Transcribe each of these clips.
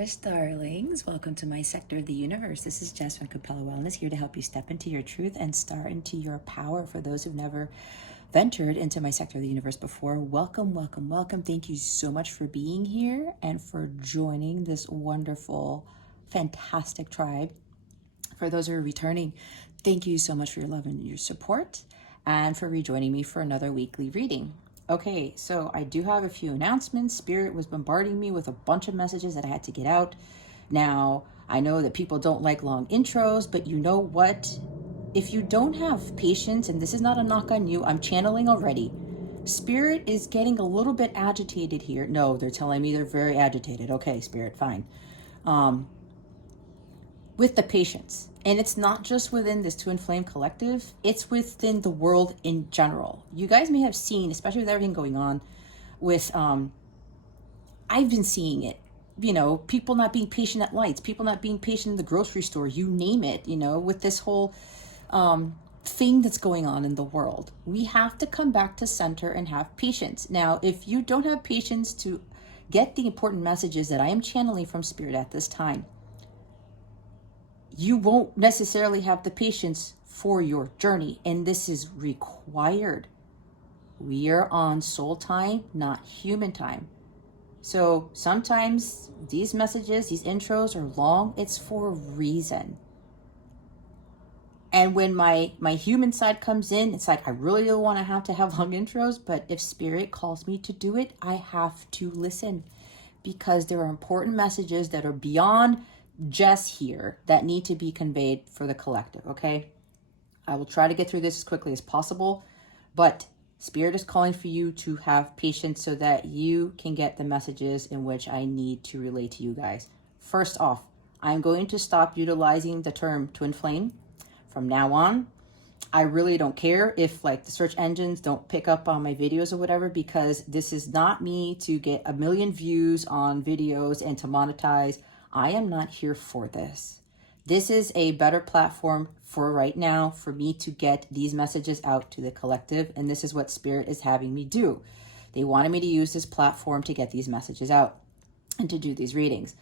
Sagittarius darlings, welcome to my sector of the universe. This is Jess from Capella Wellness, here to help you step into your truth and start into your power. For those who've never ventured into my sector of the universe before, welcome, welcome, welcome. Thank you so much for being here and for joining this wonderful, fantastic tribe. For those who are returning, thank you so much for your love and your support and for rejoining me for another weekly reading. Okay, so I do have a few announcements. Spirit was bombarding me with a bunch of messages that I had to get out. Now, I know that people don't like long intros, but you know what? If you don't have patience, and this is not a knock on you, I'm channeling already. Spirit is getting a little bit agitated here. No, they're telling me they're very agitated. Okay, Spirit, fine. With the patience. And it's not just within this Twin Flame collective, it's within the world in general. You guys may have seen, especially with everything going on with, I've been seeing it, you know, people not being patient at lights, people not being patient in the grocery store, you name it, you know, with this whole thing that's going on in the world. We have to come back to center and have patience. Now, if you don't have patience to get the important messages that I am channeling from Spirit at this time, you won't necessarily have the patience for your journey, and this is required. We are on soul time, not human time. So sometimes these messages, these intros are long. It's for a reason. And when my human side comes in, it's like, I really don't want to have long intros, but if Spirit calls me to do it, I have to listen, because there are important messages that are beyond Jess here that need to be conveyed for the collective. Okay, I will try to get through this as quickly as possible, but Spirit is calling for you to have patience so that you can get the messages in which I need to relay to you guys. First off, I'm going to stop utilizing the term twin flame from now on. I really don't care if like the search engines don't pick up on my videos or whatever, because this is not me to get a million views on videos and to monetize. I am not here for this. This is a better platform for right now for me to get these messages out to the collective. And this is what Spirit is having me do. They wanted me to use this platform to get these messages out and to do these readings.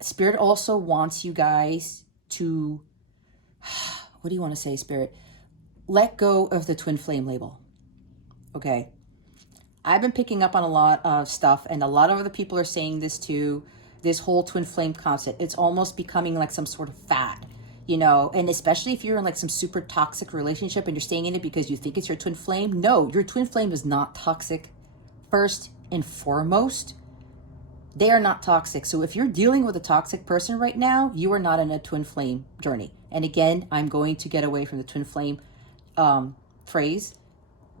Spirit also wants you guys to, what do you want to say, Spirit? Let go of the twin flame label. Okay. I've been picking up on a lot of stuff, and a lot of other people are saying this too, this whole twin flame concept. It's almost becoming like some sort of fad, you know, and especially if you're in like some super toxic relationship and you're staying in it because you think it's your twin flame. No, your twin flame is not toxic. First and foremost, they are not toxic. So if you're dealing with a toxic person right now, you are not in a twin flame journey. And again, I'm going to get away from the twin flame phrase.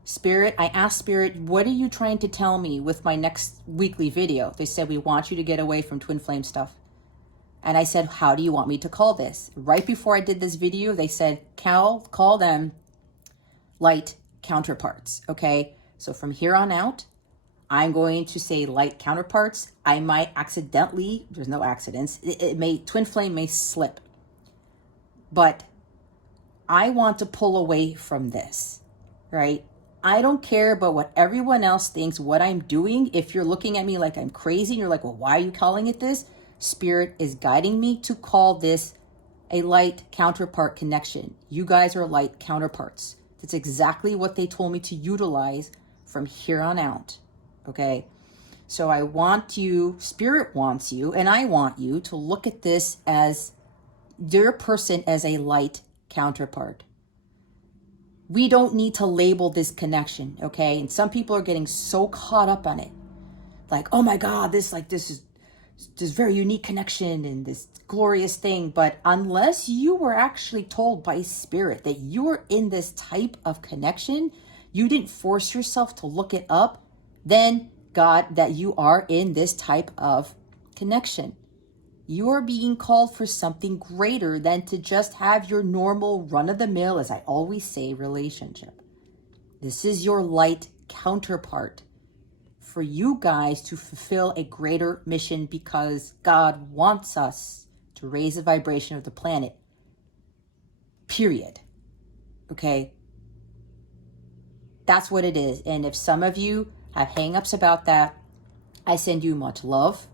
Spirit, I asked Spirit, what are you trying to tell me with my next weekly video? They said, we want you to get away from twin flame stuff. And I said, how do you want me to call this? Right before I did this video, they said, call them light counterparts. Okay. So from here on out, I'm going to say light counterparts. I might accidentally, there's no accidents. Twin flame may slip, but I want to pull away from this, right? I don't care about what everyone else thinks, what I'm doing. If you're looking at me like I'm crazy and you're like, well, why are you calling it this? Spirit is guiding me to call this a light counterpart connection. You guys are light counterparts. That's exactly what they told me to utilize from here on out. Okay. So I want you, Spirit wants you, and I want you to look at this as your person as a light counterpart. We don't need to label this connection, okay? And some people are getting so caught up on it. Like, oh my God, this is this very unique connection and this glorious thing. But unless you were actually told by Spirit that you are in this type of connection, you didn't force yourself to look it up, then God, that you are in this type of connection. You are being called for something greater than to just have your normal run-of-the-mill, as I always say, relationship. This is your light counterpart for you guys to fulfill a greater mission, because God wants us to raise the vibration of the planet. Period. Okay? That's what it is. And if some of you have hang-ups about that, I send you much love.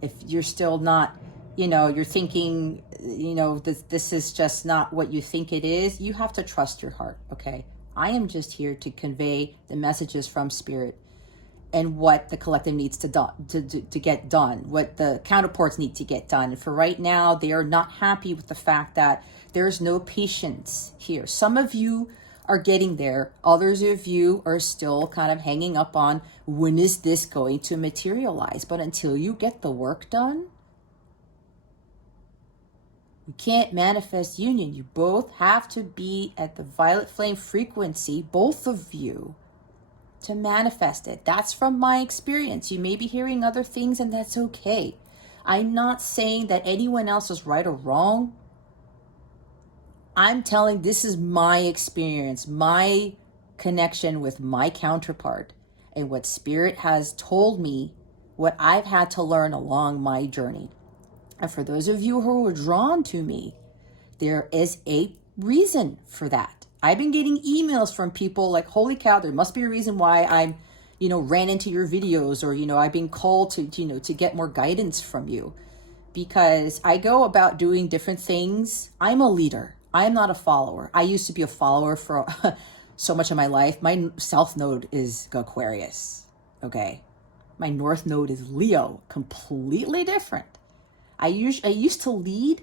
If you're still not, you're thinking, this is just not what you think it is, you have to trust your heart, okay? I am just here to convey the messages from Spirit and what the collective needs to get done, what the counterparts need to get done. And for right now, they are not happy with the fact that there's no patience here. Some of you are getting there. Others of you are still kind of hanging up on, when is this going to materialize? But until you get the work done, you can't manifest union. You both have to be at the violet flame frequency, both of you, to manifest it. That's from my experience. You may be hearing other things, and that's okay. I'm not saying that anyone else is right or wrong. I'm telling, this is my experience, my connection with my counterpart, and what Spirit has told me, what I've had to learn along my journey. And for those of you who are drawn to me, there is a reason for that. I've been getting emails from people like, holy cow, there must be a reason why I'm, ran into your videos, or, I've been called to, to get more guidance from you, because I go about doing different things. I'm a leader. I'm not a follower. I used to be a follower for so much of my life. My south node is Aquarius. Okay. My north node is Leo. Completely different. I used to lead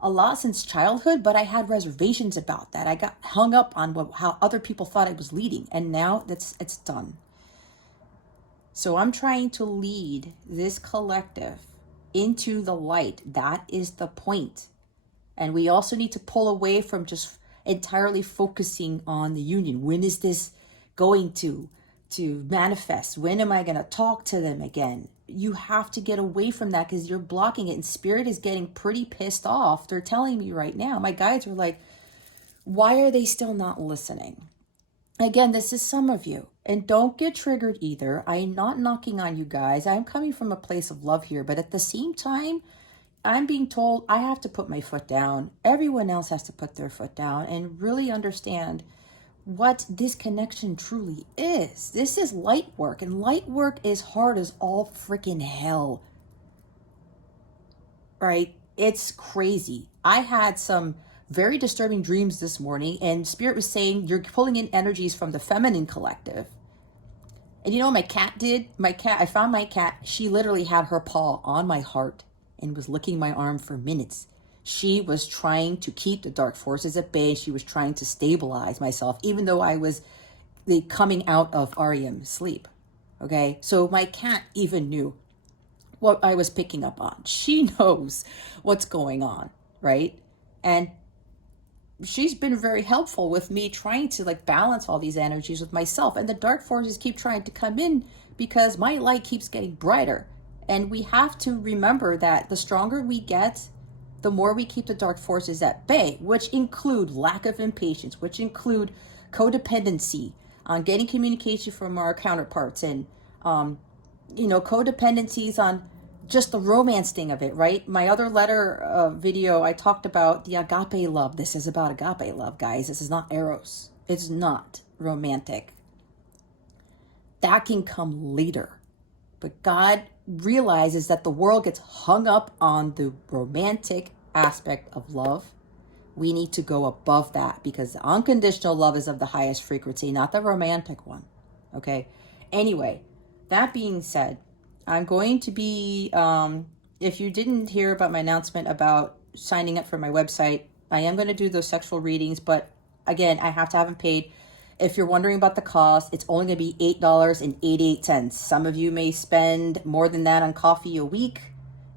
a lot since childhood, but I had reservations about that. I got hung up on how other people thought I was leading, and now it's done. So I'm trying to lead this collective into the light. That is the point. And we also need to pull away from just entirely focusing on the union. When is this going to manifest? When am I going to talk to them again? You have to get away from that, because you're blocking it. And Spirit is getting pretty pissed off. They're telling me right now, my guides are like, why are they still not listening? Again, this is some of you. And don't get triggered either. I'm not knocking on you guys. I'm coming from a place of love here. But at the same time, I'm being told I have to put my foot down. Everyone else has to put their foot down and really understand what this connection truly is. This is light work, and light work is hard as all freaking hell. Right? It's crazy. I had some very disturbing dreams this morning, and Spirit was saying you're pulling in energies from the feminine collective. And you know what my cat did? I found my cat. She literally had her paw on my heart and was licking my arm for minutes. She was trying to keep the dark forces at bay. She was trying to stabilize myself, even though I was coming out of REM sleep. Okay, so my cat even knew what I was picking up on. She knows what's going on, right? And she's been very helpful with me trying to balance all these energies with myself. And the dark forces keep trying to come in because my light keeps getting brighter. And we have to remember that the stronger we get, the more we keep the dark forces at bay, which include lack of impatience, which include codependency on getting communication from our counterparts, and, codependencies on just the romance thing of it, right? My other letter video, I talked about the agape love. This is about agape love, guys. This is not eros. It's not romantic. That can come later. But God realizes that the world gets hung up on the romantic aspect of love. We need to go above that, because the unconditional love is of the highest frequency, not the romantic one. Okay. Anyway, that being said, I'm going to be, if you didn't hear about my announcement about signing up for my website, I am going to do those sexual readings, but again, I have to have them paid. If you're wondering about the cost, it's only going to be $8.88. Some of you may spend more than that on coffee a week.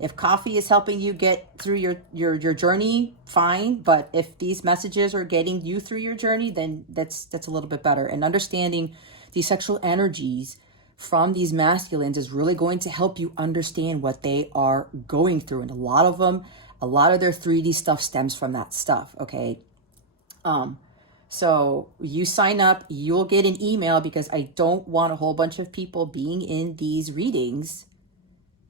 If coffee is helping you get through your journey, fine. But if these messages are getting you through your journey, then that's a little bit better. And understanding these sexual energies from these masculines is really going to help you understand what they are going through. And a lot of their 3D stuff stems from that stuff, okay? So you sign up, you'll get an email, because I don't want a whole bunch of people being in these readings,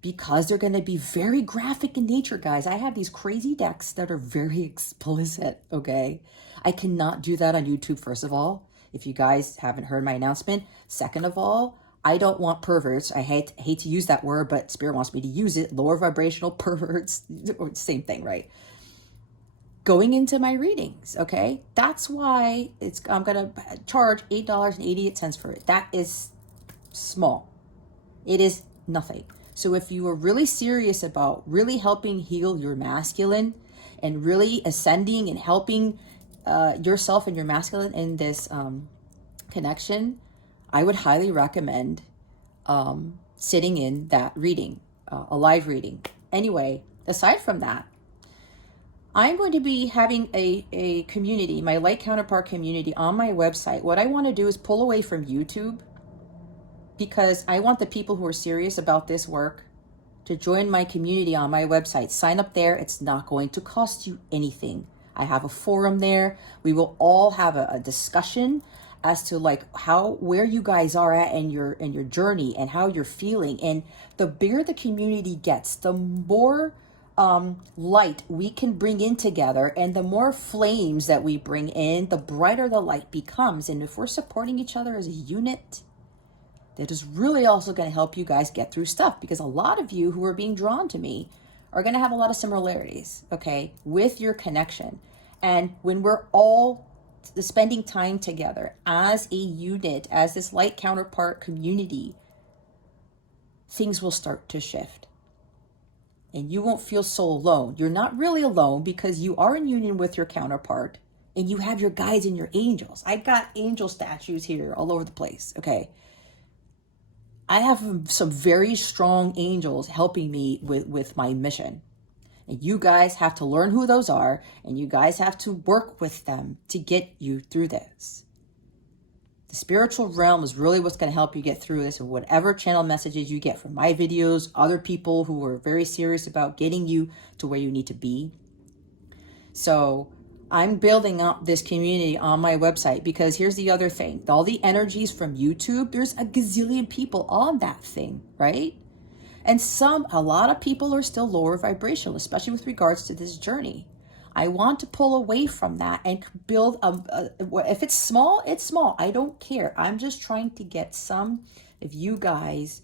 because they're going to be very graphic in nature, guys. I have these crazy decks that are very explicit, okay? I cannot do that on YouTube, first of all, if you guys haven't heard my announcement. Second of all, I don't want perverts. I hate to use that word, but Spirit wants me to use it. Lower vibrational perverts, same thing, right? Going into my readings, okay? That's why I'm gonna charge $8.88 for it. That is small. It is nothing. So if you are really serious about really helping heal your masculine and really ascending and helping yourself and your masculine in this connection, I would highly recommend sitting in that reading, a live reading. Anyway, aside from that, I'm going to be having a community, my Light Counterpart community on my website. What I want to do is pull away from YouTube, because I want the people who are serious about this work to join my community on my website. Sign up there. It's not going to cost you anything. I have a forum there. We will all have a discussion as to like where you guys are at in your journey and how you're feeling. And the bigger the community gets, the more light we can bring in together, and the more flames that we bring in, the brighter the light becomes. And if we're supporting each other as a unit, that is really also going to help you guys get through stuff, because a lot of you who are being drawn to me are going to have a lot of similarities, okay, with your connection. And when we're all spending time together as a unit, as this Light Counterpart community, things will start to shift. And you won't feel so alone. You're not really alone, because you are in union with your counterpart and you have your guides and your angels. I got angel statues here all over the place, okay? I have some very strong angels helping me with my mission. And you guys have to learn who those are, and you guys have to work with them to get you through this. The spiritual realm is really what's going to help you get through this, and whatever channel messages you get from my videos, other people who are very serious about getting you to where you need to be. So I'm building up this community on my website, because here's the other thing. All the energies from YouTube, there's a gazillion people on that thing, right? And a lot of people are still lower vibrational, especially with regards to this journey. I want to pull away from that and build if it's small, it's small. I don't care. I'm just trying to get some of you guys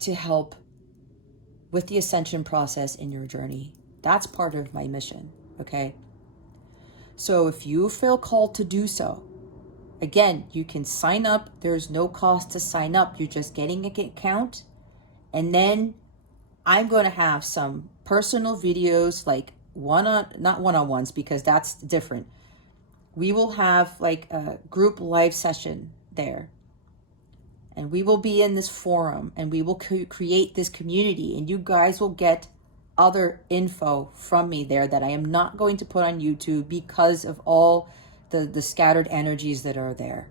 to help with the ascension process in your journey. That's part of my mission, okay? So if you feel called to do so, again, you can sign up. There's no cost to sign up. You're just getting an account. And then I'm going to have some personal videos, like not one-on-ones, because that's different. We will have like a group live session there. And we will be in this forum, and we will create this community, and you guys will get other info from me there that I am not going to put on YouTube, because of all the scattered energies that are there.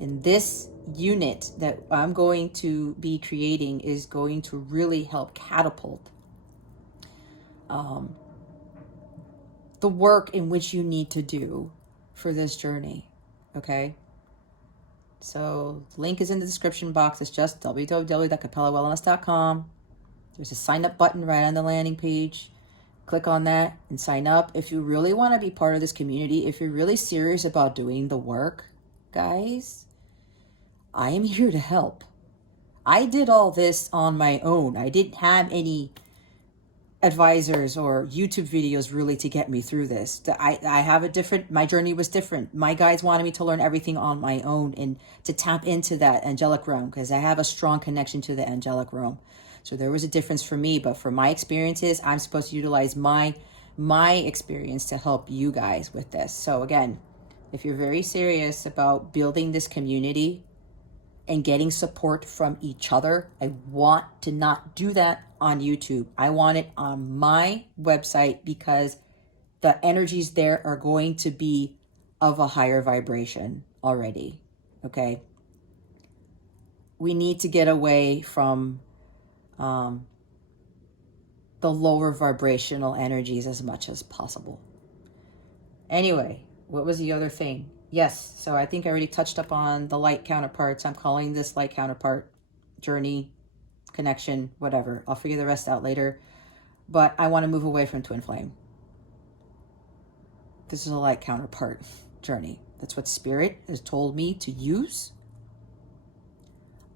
And this unit that I'm going to be creating is going to really help catapult the work in which you need to do for this journey, okay? So the link is in the description box. It's just www.capellawellness.com. There's a sign up button right on the landing page. Click on that and sign up. If you really want to be part of this community, if you're really serious about doing the work, guys, I am here to help. I did all this on my own. I didn't have any advisors or YouTube videos really to get me through this. I have my journey was different. My guides wanted me to learn everything on my own and to tap into that angelic realm, because I have a strong connection to the angelic realm. So there was a difference for me, but for my experiences, I'm supposed to utilize my experience to help you guys with this. So again, if you're very serious about building this community and getting support from each other, I want to not do that on YouTube. I want it on my website, because the energies there are going to be of a higher vibration already, okay? We need to get away from the lower vibrational energies as much as possible. Anyway, what was the other thing? Yes, so I think I already touched up on the light counterparts. I'm calling this light counterpart journey, connection, whatever. I'll figure the rest out later. But I want to move away from twin flame. This is a light counterpart journey. That's what Spirit has told me to use.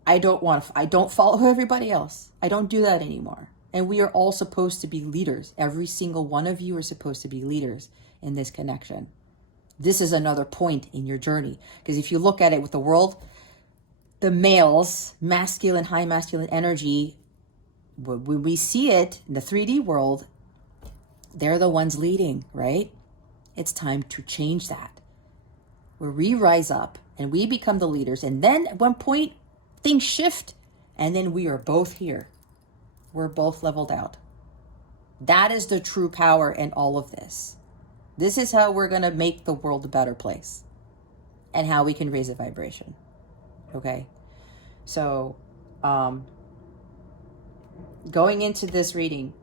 I don't follow everybody else. I don't do that anymore. And we are all supposed to be leaders. Every single one of you are supposed to be leaders in this connection. This is another point in your journey. Because if you look at it with the world, the males, masculine, high masculine energy, when we see it in the 3D world, they're the ones leading, right? It's time to change that. Where we rise up and we become the leaders. And then at one point, things shift. And then we are both here. We're both leveled out. That is the true power in all of this. This is how we're going to make the world a better place. And how we can raise the vibration. Okay? So, going into this reading,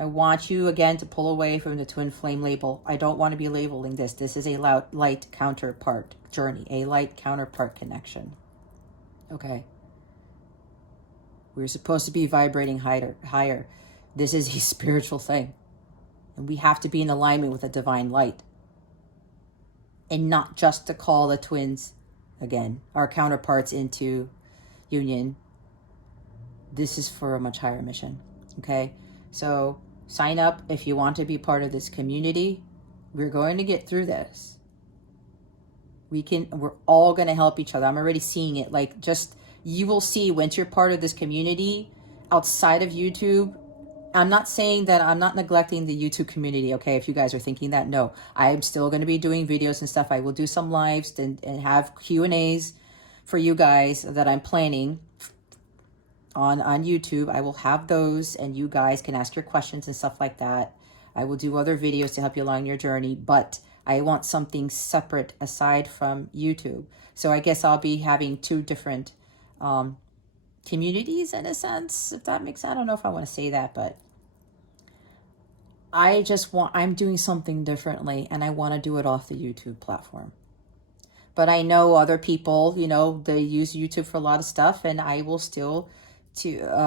I want you again to pull away from the twin flame label. I don't want to be labeling this. This is a light counterpart journey, a light counterpart connection. Okay. We're supposed to be vibrating higher. This is a spiritual thing. And we have to be in alignment with the divine light. And not just to call the twins, again, our counterparts into union. This is for a much higher mission. Okay? So sign up if you want to be part of this community. We're going to get through this. We're all going to help each other. I'm already seeing it. Like, just, you will see once you're part of this community outside of YouTube. I'm not saying that I'm not neglecting the YouTube community, okay? If you guys are thinking that, no. I'm still going to be doing videos and stuff. I will do some lives and have Q&As for you guys that I'm planning on YouTube. I will have those, and you guys can ask your questions and stuff like that. I will do other videos to help you along your journey, but I want something separate aside from YouTube. So I guess I'll be having two different communities in a sense, if that makes sense. I don't know if I want to say that, but I'm doing something differently, and I want to do it off the YouTube platform. But I know other people, they use YouTube for a lot of stuff, and I will still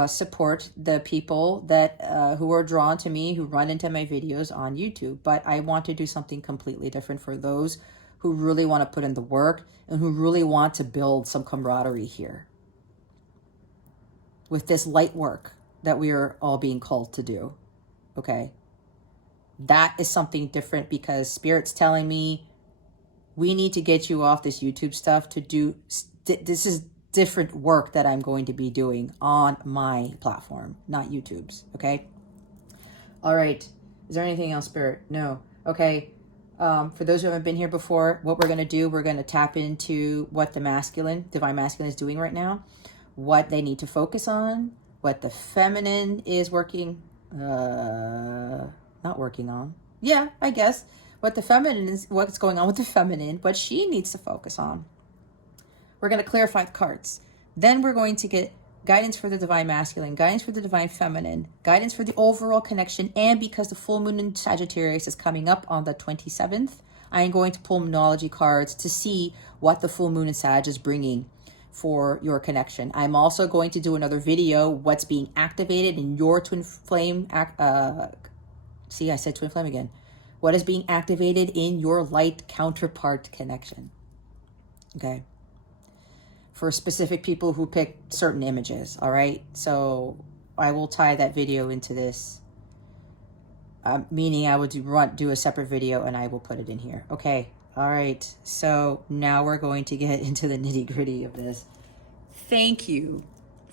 support the people that who are drawn to me, who run into my videos on YouTube. But I want to do something completely different for those who really want to put in the work and who really want to build some camaraderie here with this light work that we are all being called to do. Okay? That is something different, because Spirit's telling me we need to get you off this YouTube stuff to do, this is different work that I'm going to be doing on my platform, not YouTube's, okay? All right. Is there anything else, Spirit? No. Okay. For those who haven't been here before, what we're going to do, we're going to tap into what the divine masculine is doing right now, what they need to focus on, what the feminine is not working on. Yeah, I guess. What the feminine is, what's going on with the feminine, what she needs to focus on. We're going to clarify the cards. Then we're going to get guidance for the divine masculine, guidance for the divine feminine, guidance for the overall connection. And because the full moon in Sagittarius is coming up on the 27th, I am going to pull numerology cards to see what the full moon in Sag is bringing for your connection. I'm also going to do another video, what's being activated in your twin flame. See, I said twin flame again. What is being activated in your light counterpart connection. Okay. For specific people who pick certain images, all right? So I will tie that video into this, meaning I will do a separate video and I will put it in here. Okay, all right. So now we're going to get into the nitty-gritty of this. Thank you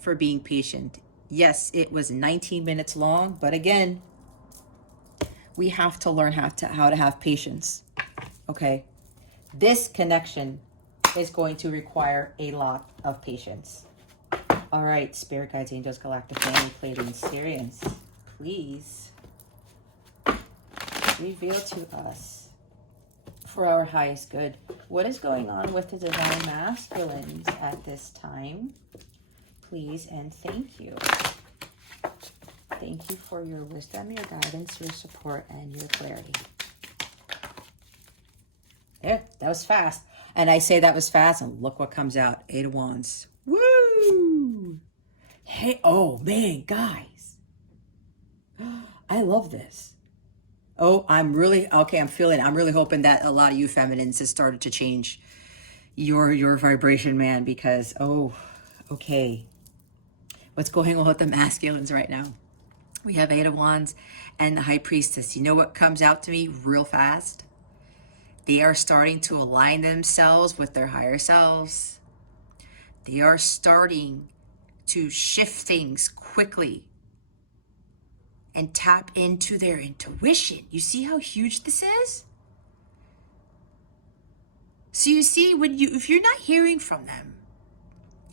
for being patient. Yes, it was 19 minutes long, but again, we have to learn how to have patience, okay? This connection is going to require a lot of patience. All right, Spirit Guides, Angels, Galactic Family, Pleiadians, Sirians, please reveal to us for our highest good what is going on with the divine masculines at this time. Please and thank you. Thank you for your wisdom, your guidance, your support, and your clarity. Yeah, that was fast. And I say that was fast, and look what comes out. 8 of Wands. Woo! Hey, oh man, guys. I love this. Oh, I'm really hoping that a lot of you feminines has started to change your vibration, man, because, oh, Okay. What's going on with the masculines right now? We have Eight of Wands and the High Priestess. You know what comes out to me real fast? They are starting to align themselves with their higher selves. They are starting to shift things quickly and tap into their intuition. You see how huge this is? So you see, if you're not hearing from them,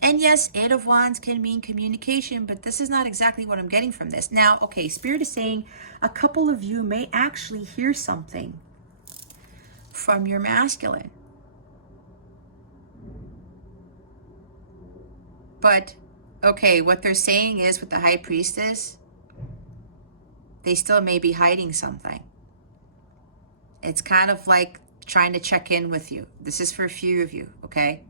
and yes, Eight of Wands can mean communication, but this is not exactly what I'm getting from this. Now, okay, Spirit is saying a couple of you may actually hear something from your masculine. But, okay, what they're saying is with the High Priestess, they still may be hiding something. It's kind of like trying to check in with you. This is for a few of you, okay?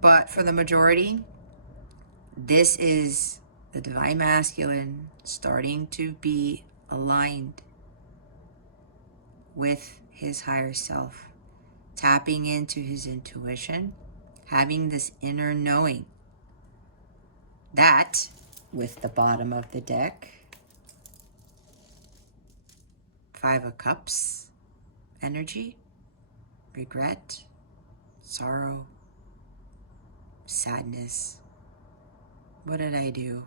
But for the majority, this is the Divine Masculine starting to be aligned with his higher self, tapping into his intuition, having this inner knowing that with the bottom of the deck, Five of Cups energy, regret, sorrow, sadness. What did I do?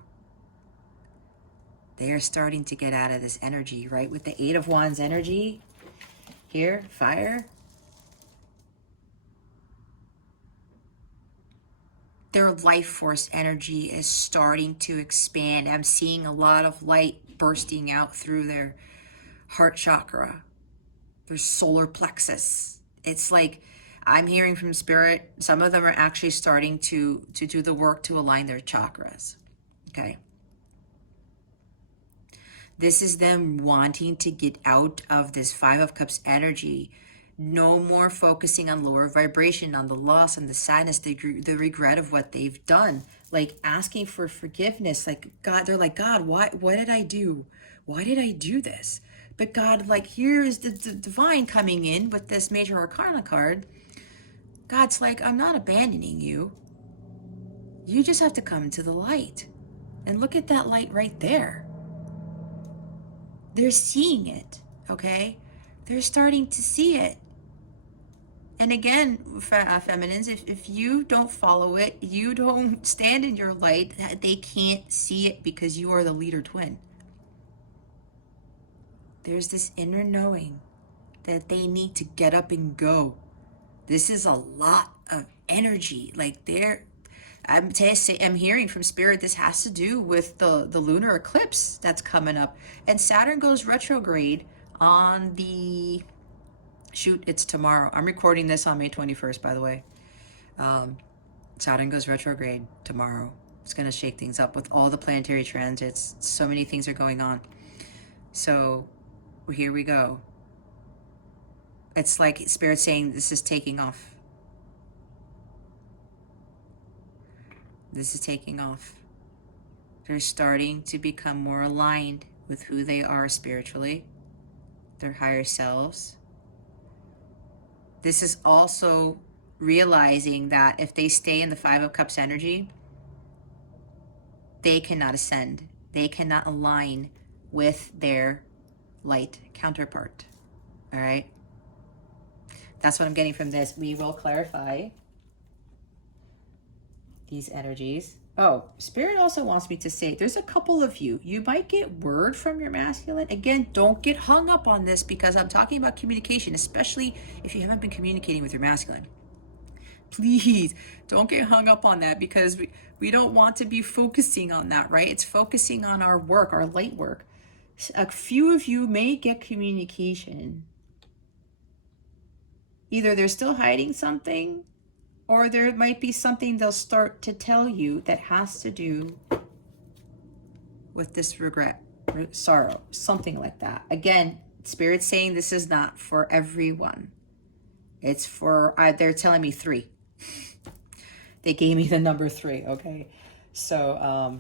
They are starting to get out of this energy, right? With the Eight of Wands energy here, fire. Their life force energy is starting to expand. I'm seeing a lot of light bursting out through their heart chakra, their solar plexus. It's like I'm hearing from Spirit, some of them are actually starting to do the work to align their chakras, okay? This is them wanting to get out of this Five of Cups energy. No more focusing on lower vibration, on the loss, on the sadness, the regret of what they've done. Like asking for forgiveness. Like God, they're like, God, what did I do? Why did I do this? But God, like, here is the divine coming in with this Major Arcana card. God's like, I'm not abandoning you. You just have to come into the light. And look at that light right there. They're seeing it, okay? They're starting to see it. And again, feminines, if you don't follow it, you don't stand in your light, they can't see it because you are the leader twin. There's this inner knowing that they need to get up and go. This is a lot of energy. Like I'm hearing from Spirit, this has to do with the lunar eclipse that's coming up. And Saturn goes retrograde on the, shoot, it's tomorrow. I'm recording this on May 21st, by the way. Saturn goes retrograde tomorrow. It's going to shake things up with all the planetary transits. So many things are going on. So here we go. It's like Spirit saying this is taking off. This is taking off. They're starting to become more aligned with who they are spiritually, their higher selves. This is also realizing that if they stay in the Five of Cups energy, they cannot ascend. They cannot align with their light counterpart. All right? That's what I'm getting from this. We will clarify these energies. Oh, Spirit also wants me to say, there's a couple of you. You might get word from your masculine. Again, don't get hung up on this because I'm talking about communication, especially if you haven't been communicating with your masculine. Please don't get hung up on that because we don't want to be focusing on that, right? It's focusing on our work, our light work. A few of you may get communication. Either they're still hiding something, or there might be something they'll start to tell you that has to do with this regret, sorrow, something like that. Again, Spirit's saying this is not for everyone. It's for, they're telling me 3. They gave me the number 3, okay? So,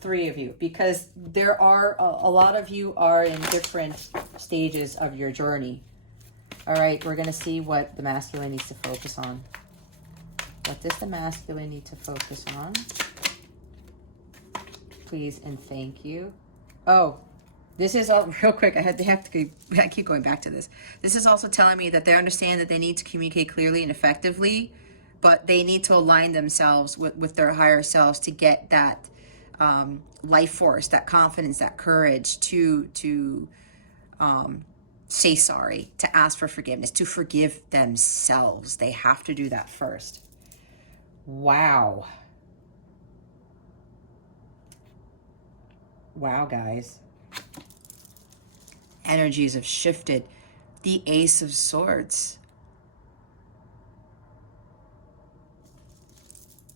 3 of you, because there are, a lot of you are in different stages of your journey. All right, we're going to see what the masculine needs to focus on. What does the masculine need to focus on? Please and thank you. Oh, this is all real quick. I keep going back to this. This is also telling me that they understand that they need to communicate clearly and effectively, but they need to align themselves with their higher selves to get that life force, that confidence, that courage to say sorry, to ask for forgiveness, to forgive themselves. They have to do that first. Wow. Wow, guys. Energies have shifted. The Ace of Swords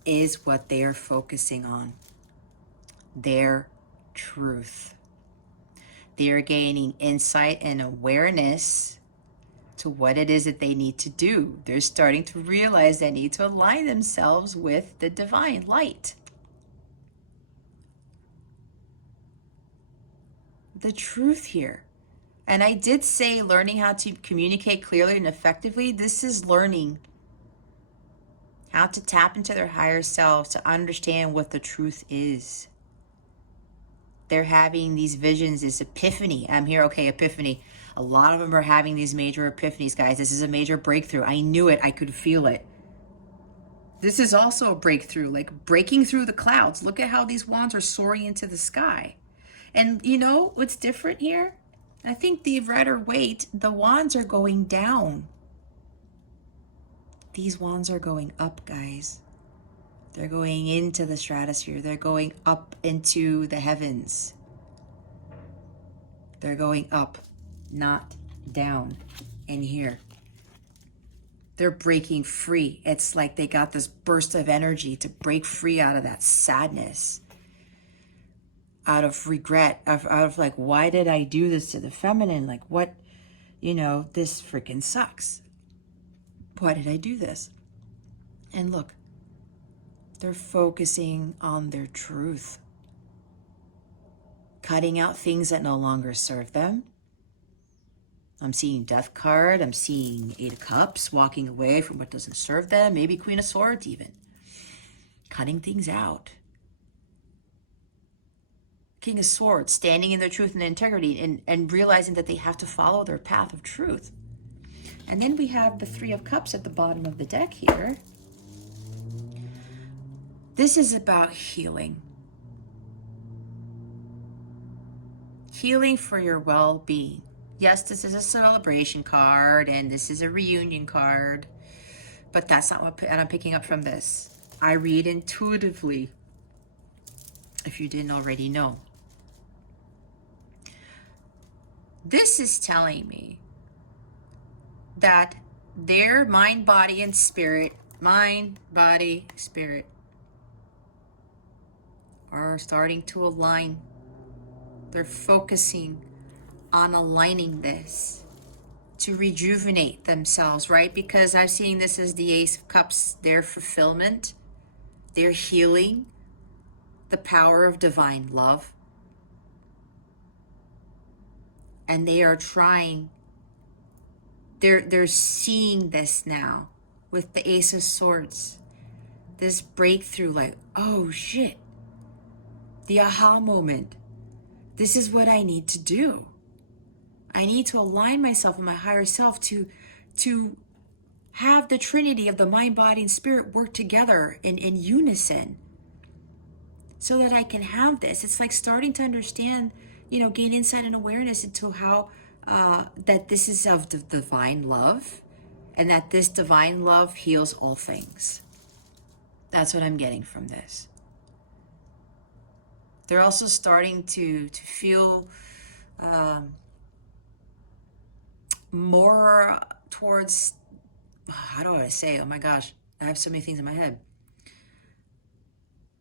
is what they are focusing on. Their truth. They are gaining insight and awareness to what it is that they need to do. They're starting to realize they need to align themselves with the divine light. The truth here. And I did say learning how to communicate clearly and effectively. This is learning how to tap into their higher selves to understand what the truth is. They're having these visions, this epiphany. I'm here, okay, epiphany. A lot of them are having these major epiphanies, guys. This is a major breakthrough. I knew it. I could feel it. This is also a breakthrough, like breaking through the clouds. Look at how these wands are soaring into the sky. And you know what's different here? I think the Rider Waite, the wands are going down. These wands are going up, guys. They're going into the stratosphere. They're going up into the heavens. They're going up, not down in here. They're breaking free. It's like they got this burst of energy to break free out of that sadness, out of regret, out of like, why did I do this to the feminine? Like, what, you know, this freaking sucks. Why did I do this? And look, they're focusing on their truth, cutting out things that no longer serve them. I'm seeing Death card. I'm seeing 8 of Cups, walking away from what doesn't serve them. Maybe Queen of Swords even. Cutting things out. King of Swords, standing in their truth and integrity and realizing that they have to follow their path of truth. And then we have the 3 of Cups at the bottom of the deck here. This is about healing. Healing for your well-being. Yes, this is a celebration card and this is a reunion card, but that's not what I'm picking up from this. I read intuitively, if you didn't already know. This is telling me that their mind, body, and spirit, are starting to align. They're focusing on aligning this to rejuvenate themselves, right? Because I'm seeing this as the Ace of Cups, their fulfillment, their healing, the power of divine love. And they are trying, they're seeing this now with the Ace of Swords. This breakthrough, like, oh shit. The aha moment. This is what I need to do. I need to align myself with my higher self to have the trinity of the mind, body, and spirit work together in unison so that I can have this. It's like starting to understand, you know, gain insight and awareness into how that this is of the divine love and that this divine love heals all things. That's what I'm getting from this. They're also starting to feel more towards, how do I say, oh my gosh, I have so many things in my head.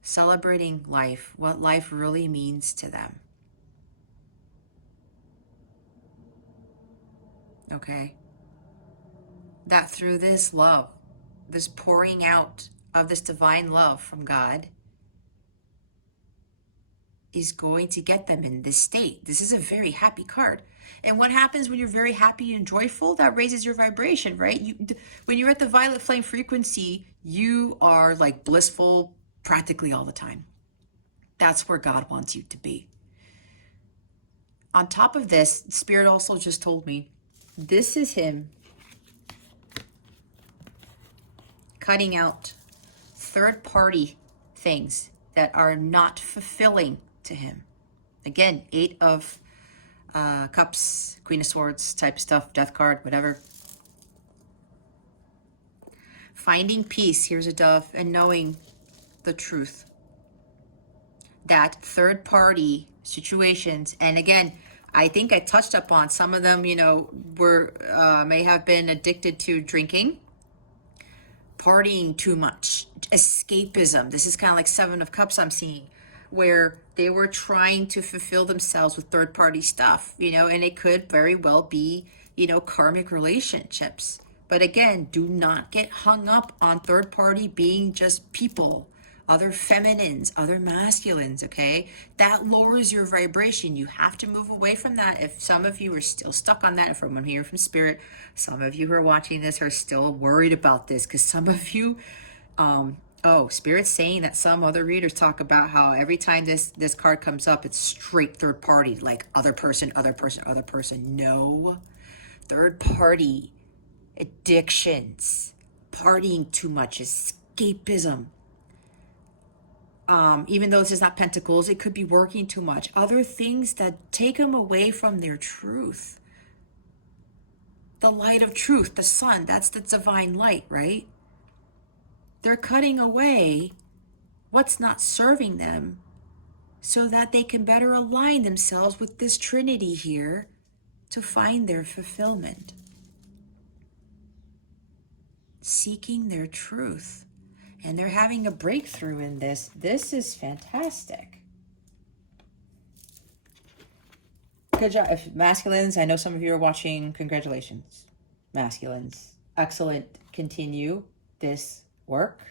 Celebrating life, what life really means to them. Okay? That through this love, this pouring out of this divine love from God, is going to get them in this state. This is a very happy card. And what happens when you're very happy and joyful? That raises your vibration, right? When you're at the violet flame frequency, You are like blissful practically all the time. That's where God wants you to be. On top of this, Spirit also just told me, this is him cutting out third-party things that are not fulfilling to him. Again, 8 of Cups, Queen of Swords type of stuff, Death card, whatever. Finding peace, here's a dove, and knowing the truth. That third-party situations, and again, I think I touched upon some of them, you know, were may have been addicted to drinking, partying too much, escapism. This is kind of like 7 of Cups I'm seeing, where they were trying to fulfill themselves with third-party stuff, you know, and it could very well be, you know, karmic relationships. But again, do not get hung up on third-party being just people, other feminines, other masculines, okay? That lowers your vibration. You have to move away from that. If some of you are still stuck on that, from what I'm hearing from Spirit, some of you who are watching this are still worried about this, because some of you, Spirit's saying that some other readers talk about how every time this card comes up, it's straight third party, like other person, other person, other person. No, third party, addictions, partying too much, escapism. Even though this is not Pentacles, it could be working too much. Other things that take them away from their truth. The light of truth, the sun, that's the divine light, right? They're cutting away what's not serving them so that they can better align themselves with this Trinity here to find their fulfillment. Seeking their truth. And they're having a breakthrough in this. This is fantastic. Good job. If masculines, I know some of you are watching. Congratulations, masculines. Excellent. Continue this work.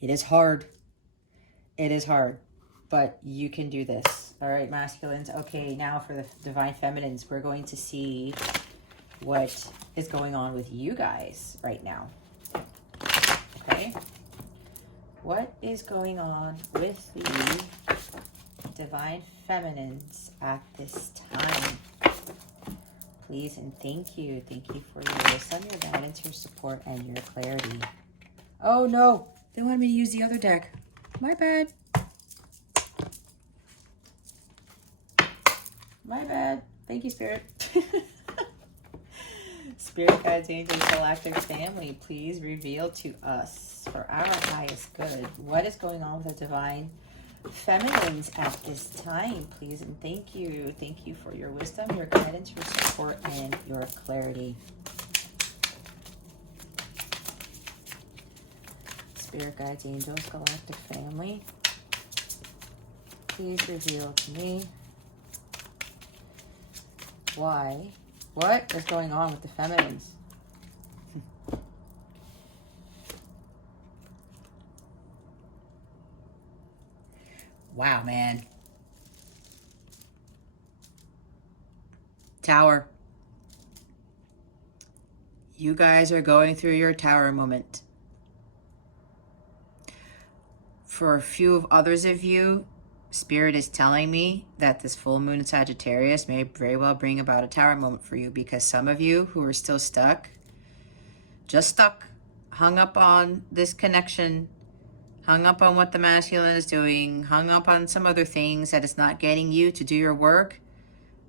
It is hard. It is hard, but you can do this. All right, masculines. Okay, now for the divine feminines, we're going to see what is going on with you guys right now. Okay, what is going on with the divine feminines at this time? Please and thank you. Thank you for your wisdom, your guidance, your support, and your clarity. Oh no, they wanted me to use the other deck. My bad. My bad. Thank you, Spirit. Spirit guides, angels, galactic family, please reveal to us for our highest good what is going on with the divine feminines at this time, please and thank you. Thank you for your wisdom, your guidance, your support, and your clarity. Spirit guides, angels, galactic family, please reveal to me why. What is going on with the feminines? Wow, man. Tower. You guys are going through your tower moment. For a few of others of you, Spirit is telling me that this full moon in Sagittarius may very well bring about a tower moment for you, because some of you who are still stuck, just stuck, hung up on this connection, hung up on what the masculine is doing, hung up on some other things that is not getting you to do your work.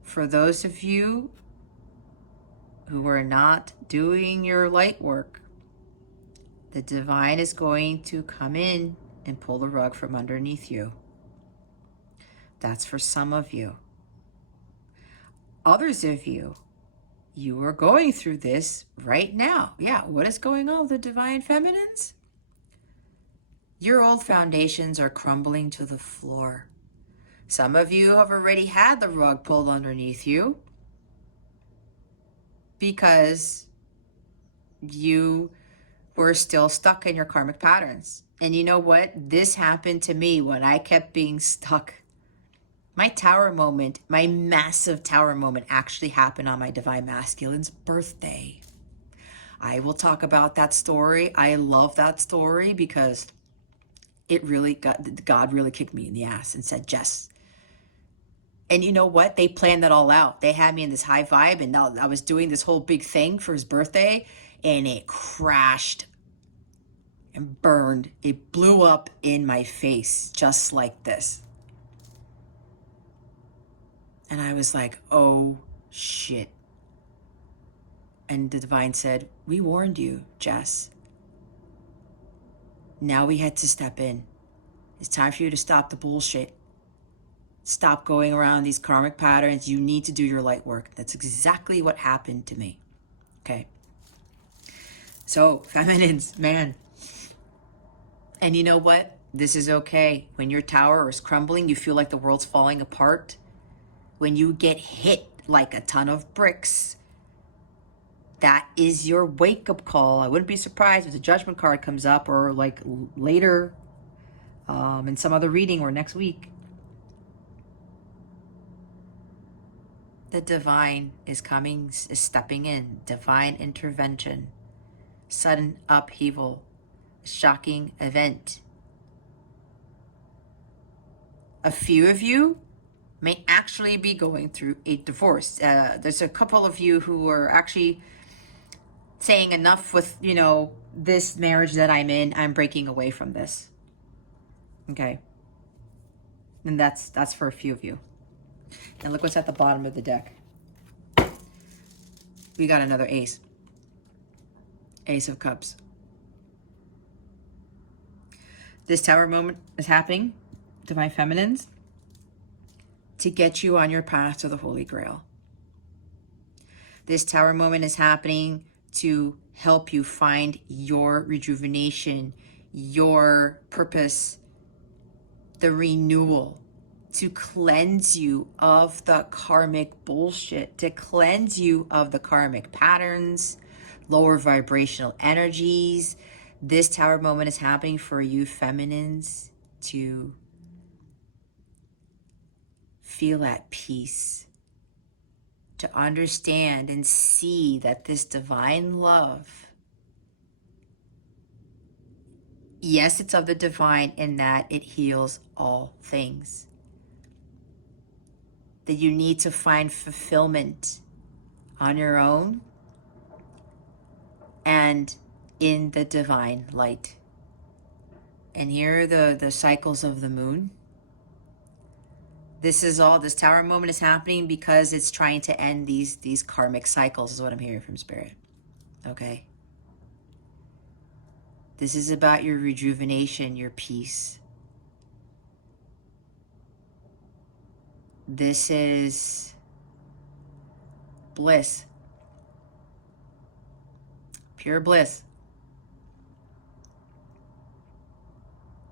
For those of you who are not doing your light work, the divine is going to come in and pull the rug from underneath you. That's for some of you. Others of you, you are going through this right now. Yeah, what is going on with the divine feminines? Your old foundations are crumbling to the floor. Some of you have already had the rug pulled underneath you because you were still stuck in your karmic patterns. And you know what? This happened to me when I kept being stuck. My tower moment, my massive tower moment actually happened on my divine masculine's birthday. I will talk about that story. I love that story because it really God really kicked me in the ass and said, Jess. And you know what? They planned it all out. They had me in this high vibe, and now I was doing this whole big thing for his birthday, and it crashed and burned. It blew up in my face just like this. And I was like, oh shit. And the divine said, we warned you, Jess. Now we had to step in. It's time for you to stop the bullshit. Stop going around these karmic patterns. You need to do your light work. That's exactly what happened to me. Okay. So, feminines, man. And you know what? This is okay. When your tower is crumbling, you feel like the world's falling apart. When you get hit like a ton of bricks, that is your wake-up call. I wouldn't be surprised if the judgment card comes up, or like later in some other reading, or next week. The divine is coming, is stepping in. Divine intervention. Sudden upheaval. Shocking event. A few of you may actually be going through a divorce. There's a couple of you who are actually saying enough with, you know, this marriage that I'm in. I'm breaking away from this. Okay. And that's for a few of you. And look what's at the bottom of the deck. We got another ace. Ace of Cups. This tower moment is happening, divine feminines, to get you on your path to the Holy Grail. This tower moment is happening to help you find your rejuvenation, your purpose, the renewal, to cleanse you of the karmic bullshit, to cleanse you of the karmic patterns, lower vibrational energies. This tower moment is happening for you feminines to feel at peace, to understand and see that this divine love, yes, it's of the divine in that it heals all things. That you need to find fulfillment on your own and in the divine light. And here are the cycles of the moon. This tower moment is happening because it's trying to end these karmic cycles, is what I'm hearing from Spirit. Okay? This is about your rejuvenation, your peace. This is bliss. Pure bliss.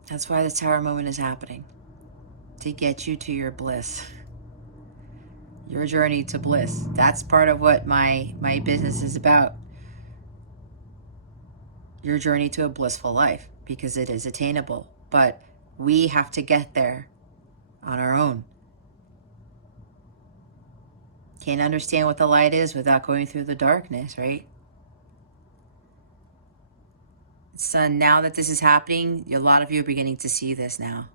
That's why this tower moment is happening. To get you to your bliss. Your journey to bliss. That's part of what my business is about. Your journey to a blissful life, because it is attainable. But we have to get there on our own. Can't understand what the light is without going through the darkness, right? So now that this is happening, a lot of you are beginning to see this now.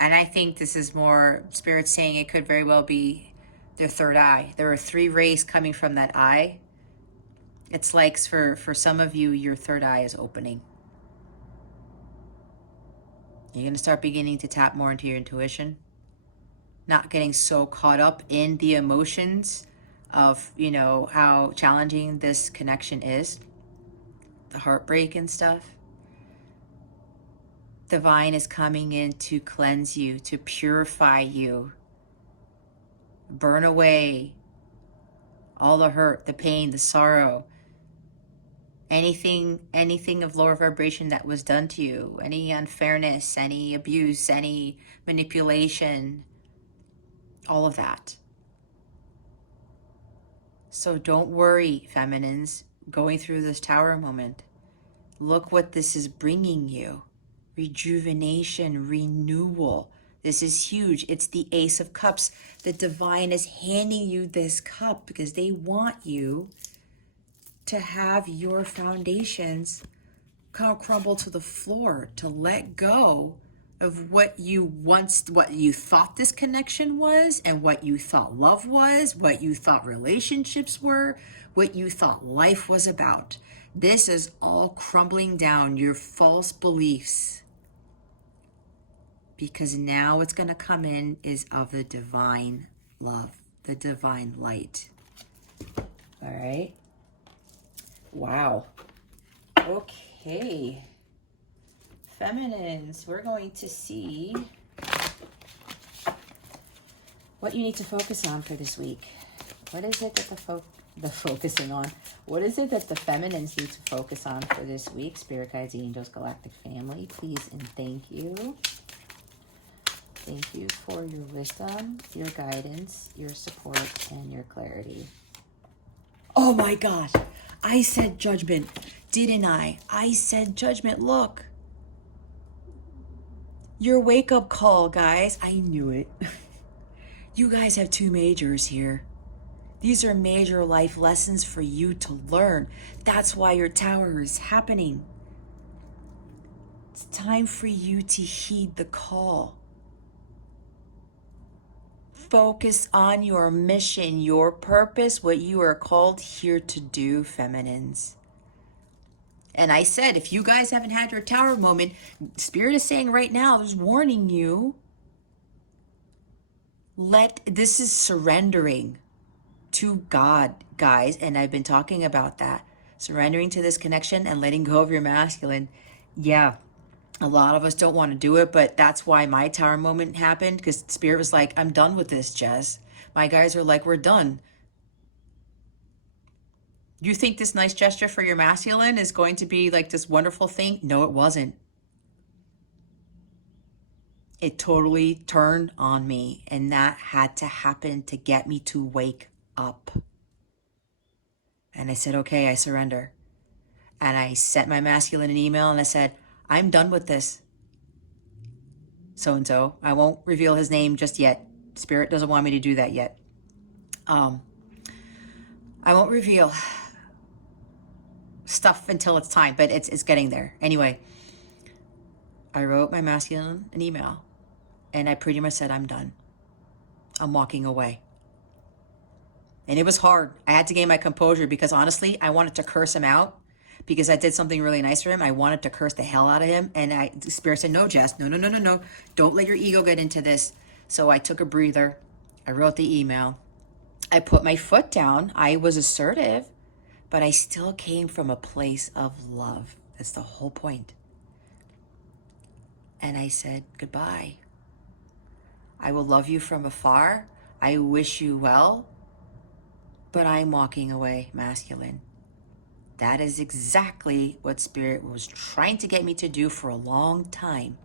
And I think this is more Spirit saying it could very well be their third eye. There are 3 rays coming from that eye. It's like for some of you, your third eye is opening. You're going to start beginning to tap more into your intuition. Not getting so caught up in the emotions of, you know, how challenging this connection is. The heartbreak and stuff. Divine is coming in to cleanse you, to purify you. Burn away all the hurt, the pain, the sorrow. Anything of lower vibration that was done to you. Any unfairness, any abuse, any manipulation. All of that. So don't worry, feminines, going through this tower moment. Look what this is bringing you. Rejuvenation, renewal. This is huge. It's the Ace of Cups. The divine is handing you this cup because they want you to have your foundations crumble to the floor, to let go of what you thought this connection was, and what you thought love was, what you thought relationships were, what you thought life was about. This is all crumbling down, your false beliefs, because now what's going to come in is of the divine love, the divine light. All right. Wow. Okay. Feminines, we're going to see what you need to focus on for this week. What is it that focusing on? What is it that the feminines need to focus on for this week? Spirit guides, angels, galactic family, please and thank you. Thank you for your wisdom, your guidance, your support, and your clarity. Oh my gosh, I said judgment, didn't I? I said judgment. Look. Your wake-up call, guys. I knew it. You guys have 2 majors here. These are major life lessons for you to learn. That's why your tower is happening. It's time for you to heed the call. Focus on your mission, your purpose, what you are called here to do, feminines. And I said, if you guys haven't had your tower moment, Spirit is saying right now, there's warning you. This is surrendering to God, guys. And I've been talking about that. Surrendering to this connection and letting go of your masculine. Yeah, a lot of us don't want to do it, but that's why my tower moment happened, because Spirit was like, I'm done with this, Jess. My guys are like, we're done. You think this nice gesture for your masculine is going to be like this wonderful thing? No, it wasn't. It totally turned on me, and that had to happen to get me to wake up. And I said, okay, I surrender. And I sent my masculine an email and I said, I'm done with this. So-and-so. I won't reveal his name just yet. Spirit doesn't want me to do that yet. I won't reveal stuff until it's time, but it's getting there. Anyway, I wrote my masculine an email and I pretty much said, I'm done. I'm walking away. And it was hard. I had to gain my composure because honestly, I wanted to curse him out because I did something really nice for him. I wanted to curse the hell out of him. And the Spirit said, no, Jess, no. Don't let your ego get into this. So I took a breather. I wrote the email. I put my foot down. I was assertive, but I still came from a place of love. That's the whole point. And I said, goodbye. I will love you from afar. I wish you well, but I'm walking away, masculine. That is exactly what Spirit was trying to get me to do for a long time.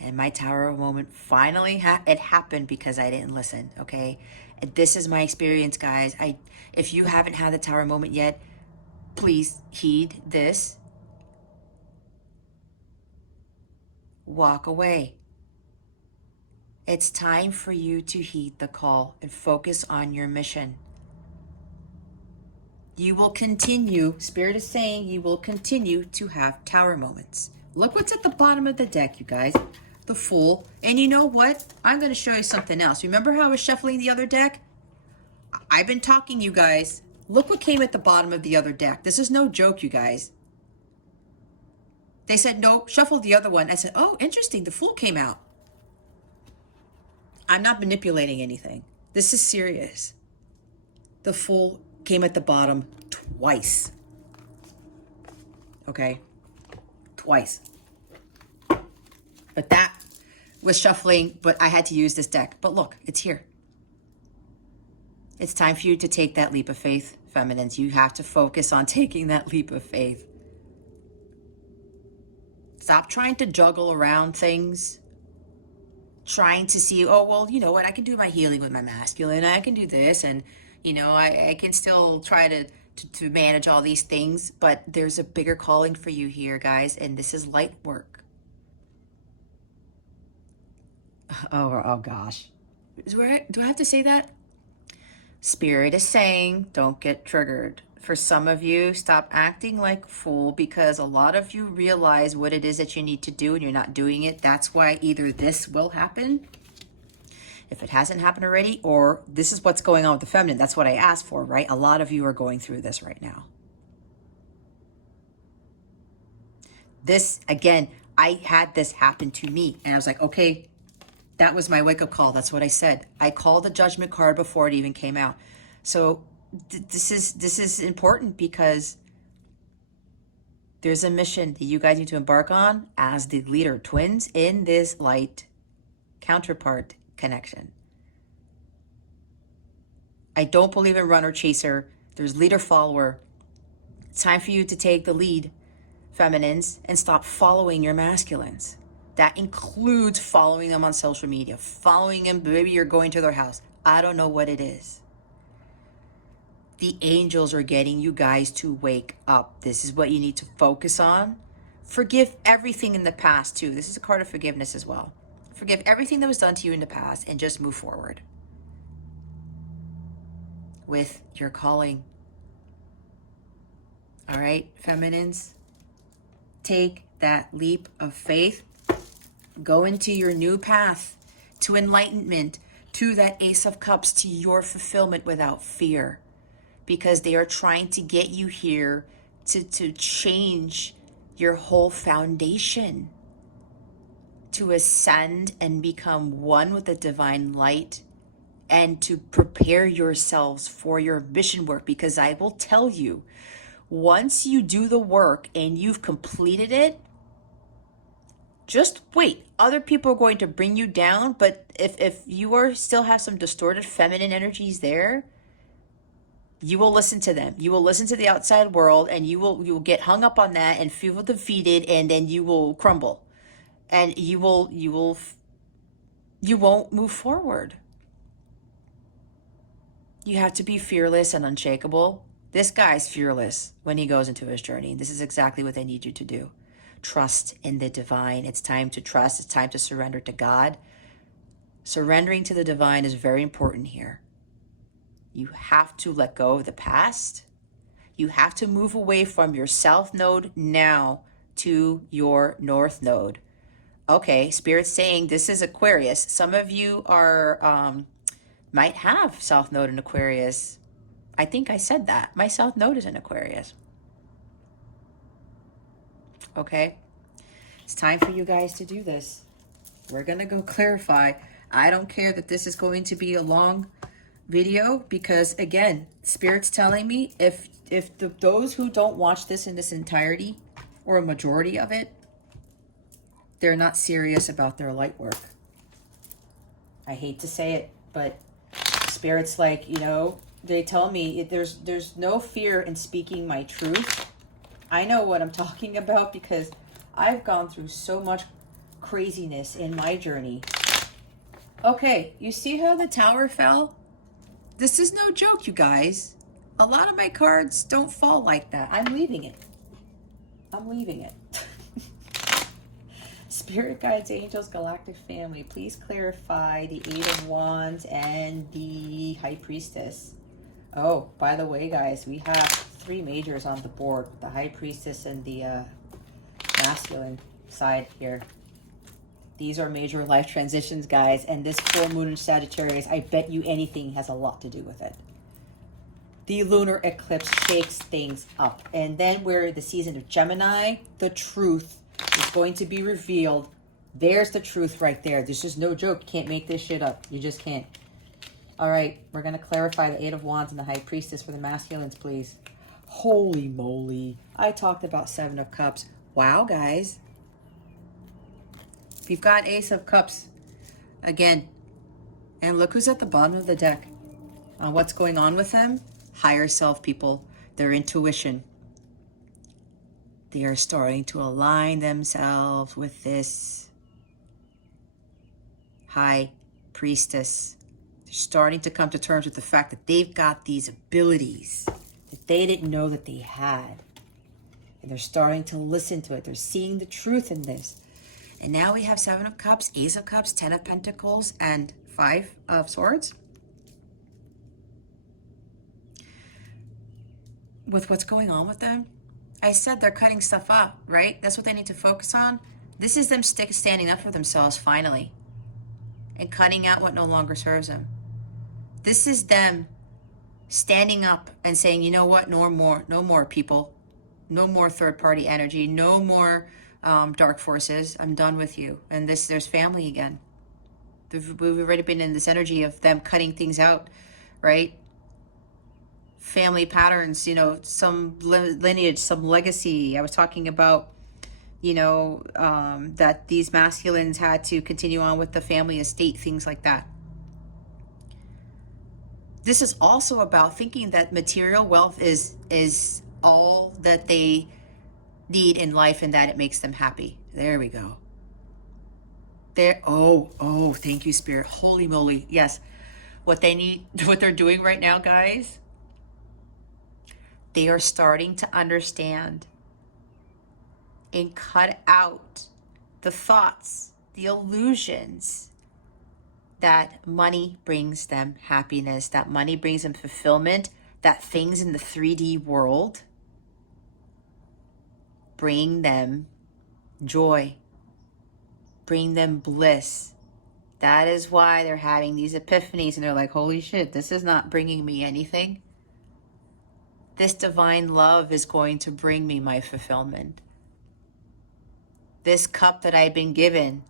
And my tower moment finally, it happened because I didn't listen, okay? This is my experience, guys. If you haven't had the tower moment yet, please heed this. Walk away. It's time for you to heed the call and focus on your mission. You will continue, Spirit is saying you will continue to have tower moments. Look what's at the bottom of the deck, you guys. The Fool. And you know what? I'm going to show you something else. Remember how I was shuffling the other deck? I've been talking, you guys. Look what came at the bottom of the other deck. This is no joke, you guys. They said, no, shuffle the other one. I said, oh, interesting. The Fool came out. I'm not manipulating anything. This is serious. The Fool came at the bottom twice. Okay? Twice. But that was shuffling, but I had to use this deck. But look, it's here. It's time for you to take that leap of faith, feminines. You have to focus on taking that leap of faith. Stop trying to juggle around things. Trying to see, oh, well, you know what? I can do my healing with my masculine. I can do this. And, you know, I can still try to manage all these things. But there's a bigger calling for you here, guys. And this is light work. Oh gosh. Do I have to say that? Spirit is saying, don't get triggered. For some of you, stop acting like a fool, because a lot of you realize what it is that you need to do and you're not doing it. That's why either this will happen, if it hasn't happened already, or this is what's going on with the feminine. That's what I asked for, right? A lot of you are going through this right now. This, again, I had this happen to me, and I was like, okay, that was my wake-up call. That's what I said. I called the judgment card before it even came out. So this is important, because there's a mission that you guys need to embark on as the leader, twins, in this light counterpart connection. I don't believe in runner chaser. There's leader follower. It's time for you to take the lead, feminines, and stop following your masculines. That includes following them on social media, following them, maybe you're going to their house. I don't know what it is. The angels are getting you guys to wake up. This is what you need to focus on. Forgive everything in the past too. This is a card of forgiveness as well. Forgive everything that was done to you in the past and just move forward with your calling. All right, feminines, take that leap of faith. Go into your new path to enlightenment, to that Ace of Cups, to your fulfillment without fear. Because they are trying to get you here to change your whole foundation, to ascend and become one with the divine light, and to prepare yourselves for your mission work. Because I will tell you, once you do the work and you've completed it, just wait. Other people are going to bring you down, but if you are still have some distorted feminine energies there, you will listen to them. You will listen to the outside world, and you will get hung up on that and feel defeated, and then you will crumble, and you won't move forward. You have to be fearless and unshakable. This guy's fearless when he goes into his journey. This is exactly what they need you to do. Trust in the divine. It's time to trust. It's time to surrender to God. Surrendering to the divine is very important here. You have to let go of the past. You have to move away from your south node now to your north node. Okay, Spirit's saying this is Aquarius. Some of you are might have south node in Aquarius. I think I said that. My south node is in Aquarius. Okay, it's time for you guys to do this. We're going to go clarify. I don't care that this is going to be a long video, because again, Spirit's telling me if those who don't watch this in this entirety, or a majority of it, they're not serious about their light work. I hate to say it, but Spirit's like, you know, they tell me there's no fear in speaking my truth. I know what I'm talking about, because I've gone through so much craziness in my journey. Okay, you see how the tower fell? This is no joke, you guys. A lot of my cards don't fall like that. I'm leaving it. I'm leaving it. Spirit guides, angels, galactic family, please clarify the Eight of Wands and the High Priestess. Oh, by the way, guys, we have 3 majors on the board, the High Priestess and the masculine side here. These are major life transitions, guys, and this full moon in Sagittarius, I bet you anything has a lot to do with it. The lunar eclipse shakes things up. And then we're the season of Gemini, the truth is going to be revealed. There's the truth right there. This is no joke. You can't make this shit up. You just can't. All right, we're going to clarify the Eight of Wands and the High Priestess for the masculines, please. Holy moly. I talked about 7 of Cups. Wow, guys. We've got Ace of Cups again. And look who's at the bottom of the deck. What's going on with them? Higher self people. Their intuition. They are starting to align themselves with this High Priestess. They're starting to come to terms with the fact that they've got these abilities that they didn't know that they had. And they're starting to listen to it. They're seeing the truth in this. And now we have 7 of Cups, Ace of Cups, 10 of Pentacles, and 5 of Swords. with what's going on with them, I said they're cutting stuff up, right? That's what they need to focus on. This is them standing up for themselves finally and cutting out what no longer serves them. This is them standing up and saying, you know what, no more people, no more third-party energy, no more dark forces. I'm done with you. And there's family again. We've already been in this energy of them cutting things out, right? Family patterns, some lineage, some legacy. I was talking about, that these masculines had to continue on with the family estate, things like that. This is also about thinking that material wealth is all that they need in life and that it makes them happy. There we go. Thank you, Spirit. Holy moly. Yes. What they're doing right now, guys, they are starting to understand and cut out the thoughts, the illusions that money brings them happiness, that money brings them fulfillment, that things in the 3D world bring them joy, bring them bliss. That is why they're having these epiphanies and they're like, holy shit, this is not bringing me anything. This divine love is going to bring me my fulfillment. This cup that I've been given,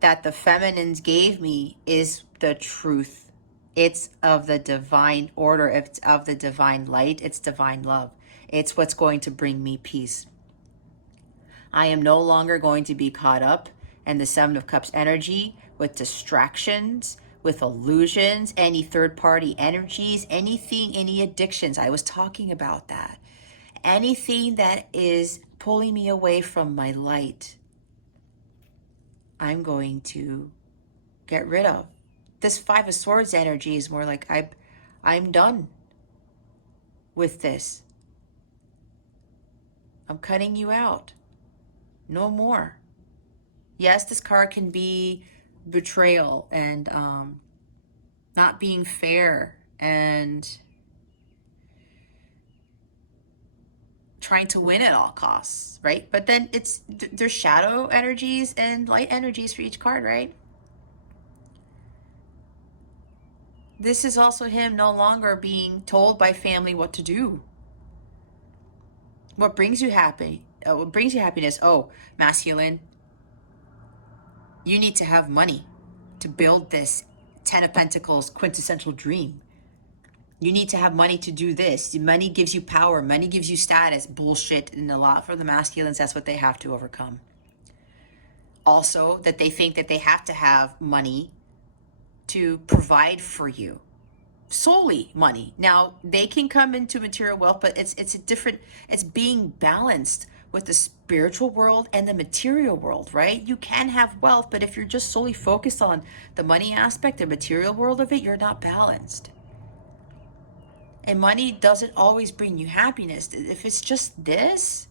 that the feminines gave me, is the truth. It's of the divine order. It's of the divine light. It's divine love. It's what's going to bring me peace. I am no longer going to be caught up in the Seven of Cups energy with distractions, with illusions, any third-party energies, anything, any addictions. I was talking about that. Anything that is pulling me away from my light, I'm going to get rid of. This Five of Swords energy is more like I'm done with this. I'm cutting you out. No more. Yes, this card can be betrayal and not being fair and trying to win at all costs, right? But then there's shadow energies and light energies for each card, right? This is also him no longer being told by family what to do. What brings you what brings you happiness? Oh, masculine, you need to have money to build this Ten of Pentacles quintessential dream. You need to have money to do this. Money gives you power. Money gives you status. Bullshit. And a lot for the masculines, that's what they have to overcome. Also, that they think that they have to have money to provide for you. Solely money. Now, they can come into material wealth, but it's being balanced with the spiritual world and the material world, right? You can have wealth, but if you're just solely focused on the money aspect, the material world of it, you're not balanced. And money doesn't always bring you happiness. If it's just this,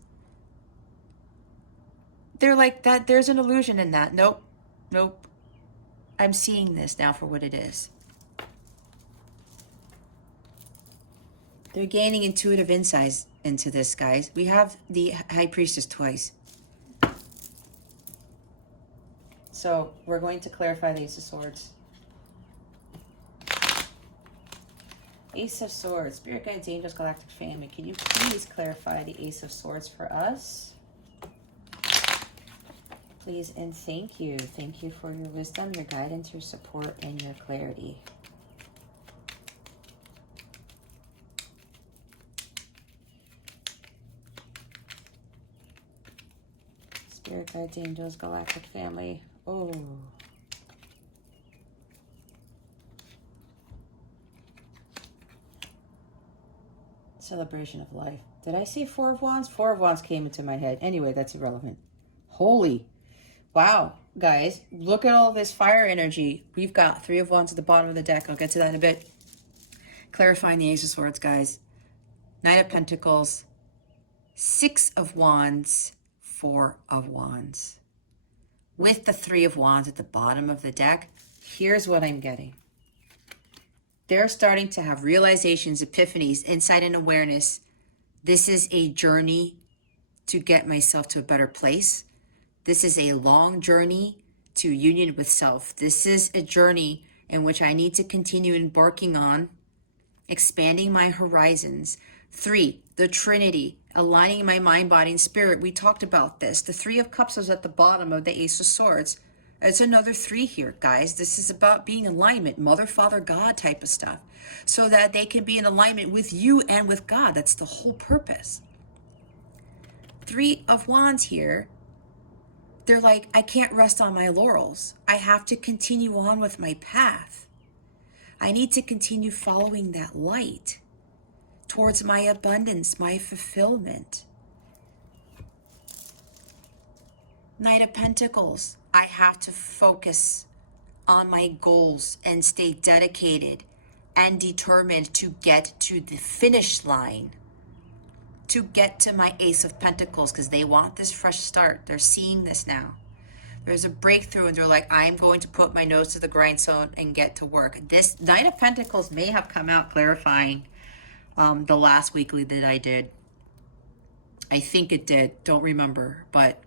they're like that. There's an illusion in that. Nope. I'm seeing this now for what it is. They're gaining intuitive insights into this, guys. We have the High Priestess twice. So we're going to clarify the Ace of Swords. Ace of Swords, Spirit Guides, Angels, Galactic Family. Can you please clarify the Ace of Swords for us? Please and thank you. Thank you for your wisdom, your guidance, your support, and your clarity. Spirit Guides, Angels, Galactic Family. Oh. Celebration of life. Did I say Four of Wands? Four of Wands came into my head. Anyway, that's irrelevant. Holy. Wow, guys. Look at all this fire energy. We've got Three of Wands at the bottom of the deck. I'll get to that in a bit. Clarifying the Ace of Swords, guys. Knight of Pentacles. Six of Wands. Four of Wands. With the Three of Wands at the bottom of the deck, here's what I'm getting. They're starting to have realizations, epiphanies, insight and awareness This is a journey to get myself to a better place. This is a long journey to union with self. This is a journey in which I need to continue embarking on, expanding my horizons. 3, the Trinity, aligning my mind, body, and spirit. We talked about this. The 3 of Cups is at the bottom of the Ace of Swords. It's another 3 here, guys. This is about being in alignment, Mother, Father, God type of stuff, so that they can be in alignment with you and with God. That's the whole purpose. 3 of Wands here. They're like, I can't rest on my laurels. I have to continue on with my path. I need to continue following that light towards my abundance, my fulfillment. Knight of Pentacles. I have to focus on my goals and stay dedicated and determined to get to the finish line, to get to my Ace of Pentacles, because they want this fresh start. They're seeing this now. There's a breakthrough, and they're like, I'm going to put my nose to the grindstone and get to work. This Knight of Pentacles may have come out clarifying the last weekly that I did. I think it did. Don't remember. But,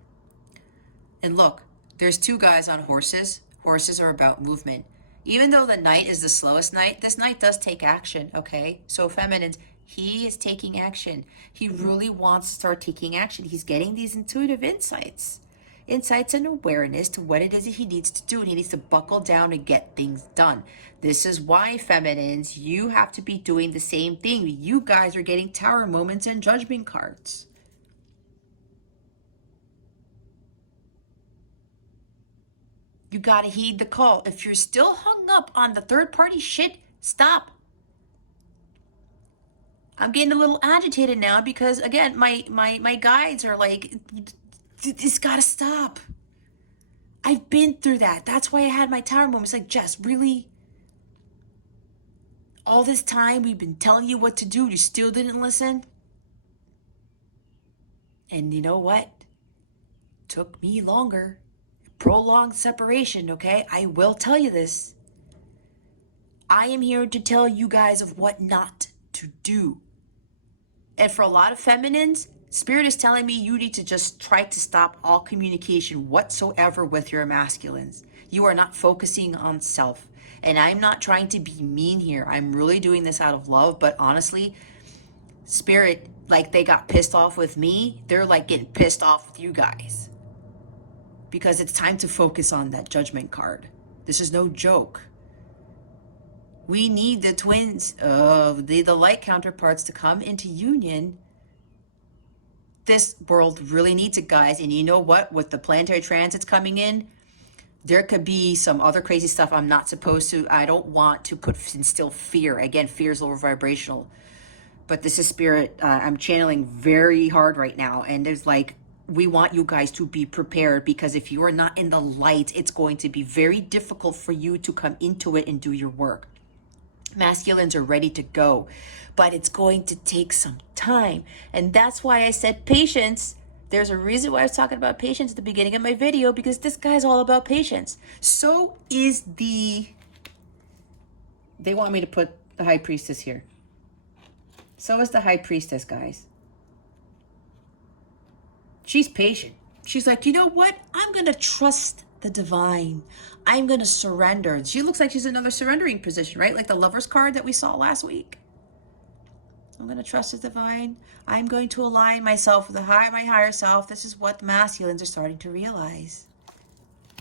and look, there's 2 guys on horses. Horses are about movement. Even though the Knight is the slowest Knight, this Knight does take action, okay? So feminines, he is taking action. He really wants to start taking action. He's getting these intuitive insights and awareness to what it is that he needs to do, and he needs to buckle down and get things done. This is why, feminines, you have to be doing the same thing. You guys are getting Tower moments and Judgment cards. You got to heed the call. If you're still hung up on the third-party shit, stop. I'm getting a little agitated now because, again, my guides are like, it's got to stop. I've been through that. That's why I had my Tower moments. Like, Jess, really? All this time we've been telling you what to do, you still didn't listen? And you know what? Took me longer. Prolonged separation, okay? I will tell you this. I am here to tell you guys of what not to do. And for a lot of feminines, Spirit is telling me you need to just try to stop all communication whatsoever with your masculines. You are not focusing on self. And I'm not trying to be mean here. I'm really doing this out of love. But honestly, Spirit, like they got pissed off with me. They're like getting pissed off with you guys. Because it's time to focus on that Judgment card. This is no joke. We need the twins, the light counterparts to come into union. This world really needs it, guys. And you know what? With the planetary transits coming in, there could be some other crazy stuff I'm not supposed to. I don't want to instill fear. Again, fear is lower vibrational. But this is Spirit. I'm channeling very hard right now. And there's like, we want you guys to be prepared, because if you are not in the light, it's going to be very difficult for you to come into it and do your work. Masculines are ready to go, but it's going to take some time. And that's why I said patience. There's a reason why I was talking about patience at the beginning of my video, because this guy's all about patience. So is they want me to put the High Priestess here. So is the High Priestess, guys. She's patient. She's like, you know what? I'm going to trust the divine. I'm going to surrender. She looks like she's in another surrendering position, right? Like the Lover's card that we saw last week. I'm going to trust the divine. I'm going to align myself with my higher self. This is what the masculines are starting to realize.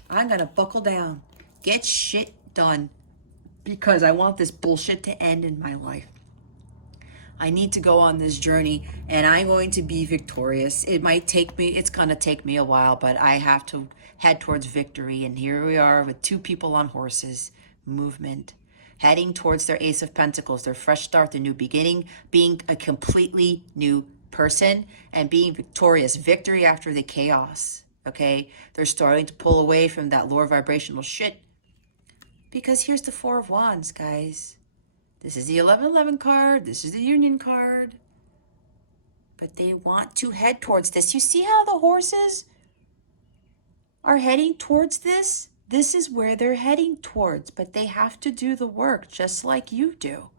I'm going to buckle down. Get shit done. Because I want this bullshit to end in my life. I need to go on this journey, and I'm going to be victorious. It might take me, it's going to take me a while, but I have to head towards victory. And here we are with 2 people on horses, movement, heading towards their Ace of Pentacles, their fresh start, their new beginning, being a completely new person and being victorious. Victory after the chaos, okay? They're starting to pull away from that lower vibrational shit. Because here's the 4 of Wands, guys. This is the 1111 card. This is the Union card. But they want to head towards this. You see how the horses are heading towards this? This is where they're heading towards. But they have to do the work just like you do.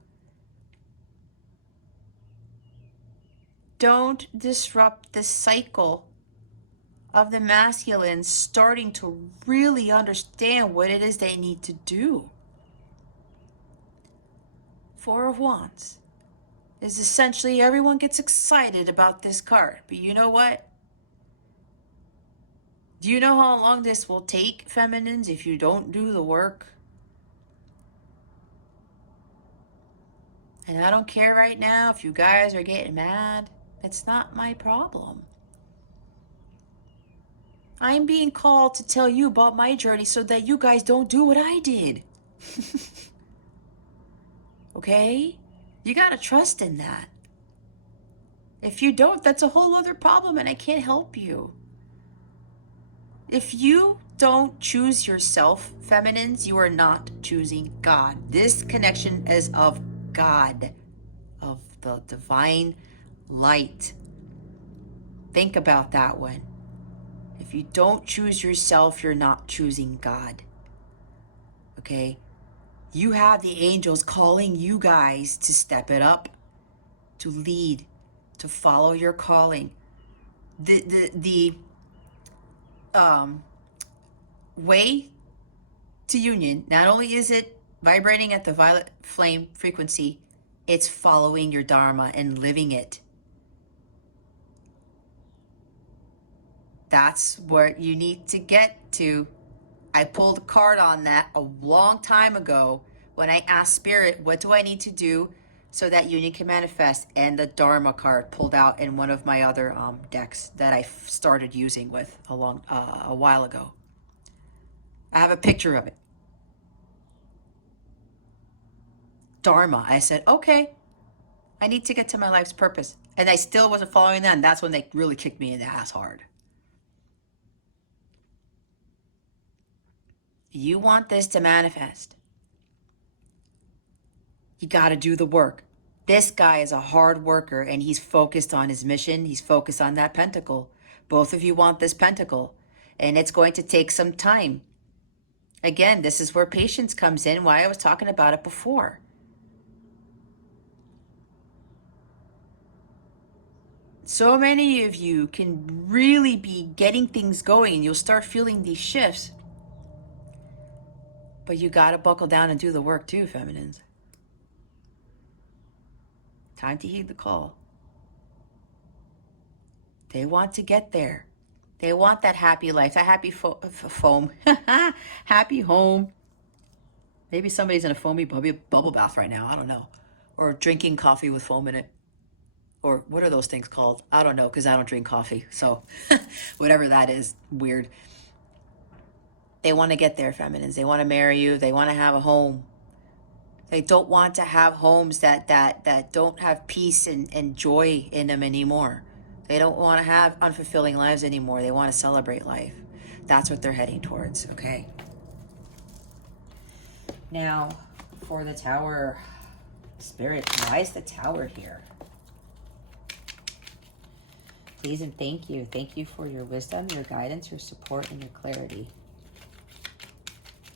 don't disrupt the cycle of the masculine starting to really understand what it is they need to do. Four of Wands is essentially everyone gets excited about this card. But you know what? Do you know how long this will take, feminines, if you don't do the work? And I don't care right now if you guys are getting mad. It's not my problem. I'm being called to tell you about my journey so that you guys don't do what I did. Okay? You gotta trust in that. If you don't, that's a whole other problem and I can't help you. If you don't choose yourself, feminines, you are not choosing God. This connection is of God, of the divine light. Think about that one. If you don't choose yourself, you're not choosing God. Okay? You have the angels calling you guys to step it up, to lead, to follow your calling. The way to union, not only is it vibrating at the violet flame frequency, it's following your dharma and living it. That's where you need to get to. I pulled a card on that a long time ago when I asked Spirit, what do I need to do so that union can manifest? And the Dharma card pulled out in one of my other decks that I started using with a while ago. I have a picture of it. Dharma. I said, okay, I need to get to my life's purpose. And I still wasn't following that, and that's when they really kicked me in the ass hard. You want this to manifest. You got to do the work. This guy is a hard worker and he's focused on his mission. He's focused on that pentacle. Both of you want this pentacle and it's going to take some time. Again, this is where patience comes in, why I was talking about it before. So many of you can really be getting things going and you'll start feeling these shifts. But you got to buckle down and do the work too, feminines. Time to heed the call. They want to get there. They want that happy life, that happy foam, happy home. Maybe somebody's in a foamy bubble bath right now. I don't know. Or drinking coffee with foam in it. Or what are those things called? I don't know because I don't drink coffee. So whatever that is, weird. They want to get there, feminines. They want to marry you. They want to have a home. They don't want to have homes that don't have peace and joy in them anymore. They don't want to have unfulfilling lives anymore. They want to celebrate life. That's what they're heading towards, okay? Now, for the Tower, Spirit, why is the Tower here? Please and thank you. Thank you for your wisdom, your guidance, your support, and your clarity.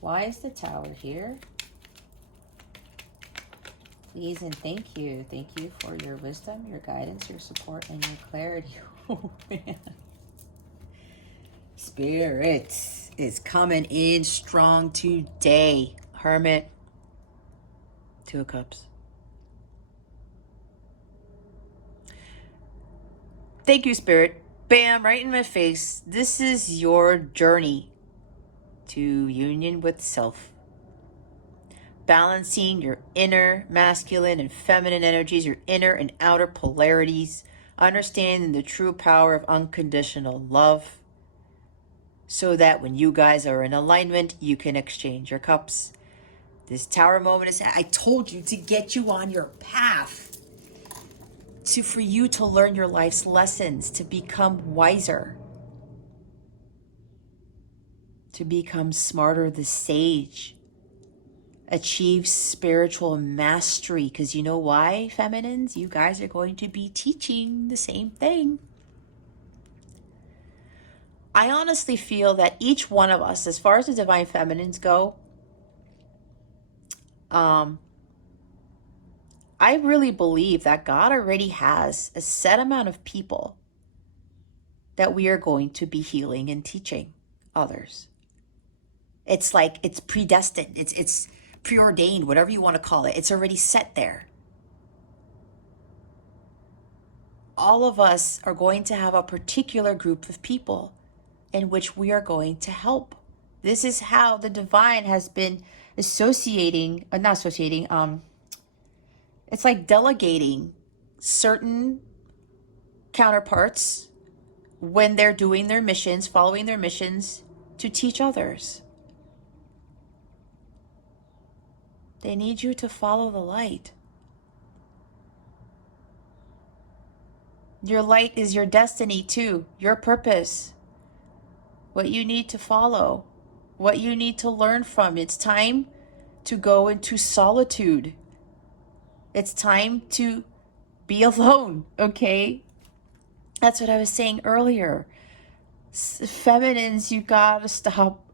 Why is the Tower here? Please and thank you. Thank you for your wisdom, your guidance, your support, and your clarity. Oh, man. Spirit is coming in strong today. Hermit. Two of Cups. Thank you, Spirit. Bam, right in my face. This is your journey to union with self. Balancing your inner masculine and feminine energies, your inner and outer polarities, understanding the true power of unconditional love, so that when you guys are in alignment, you can exchange your cups. This Tower moment is, I told you, to get you on your path, for you to learn your life's lessons, to become wiser, to become smarter, the sage, achieve spiritual mastery. Because you know why, feminines? You guys are going to be teaching the same thing. I honestly feel that each one of us, as far as the divine feminines go, I really believe that God already has a set amount of people that we are going to be healing and teaching others. It's like it's predestined. It's preordained, whatever you want to call it. It's already set there. All of us are going to have a particular group of people in which we are going to help. This is how the divine has been it's like delegating certain counterparts when they're doing their missions, following their missions, to teach others. They need you to follow the light. Your light is your destiny too, your purpose, what you need to follow, what you need to learn from. It's time to go into solitude. It's time to be alone, okay? That's what I was saying earlier. Feminines, you gotta stop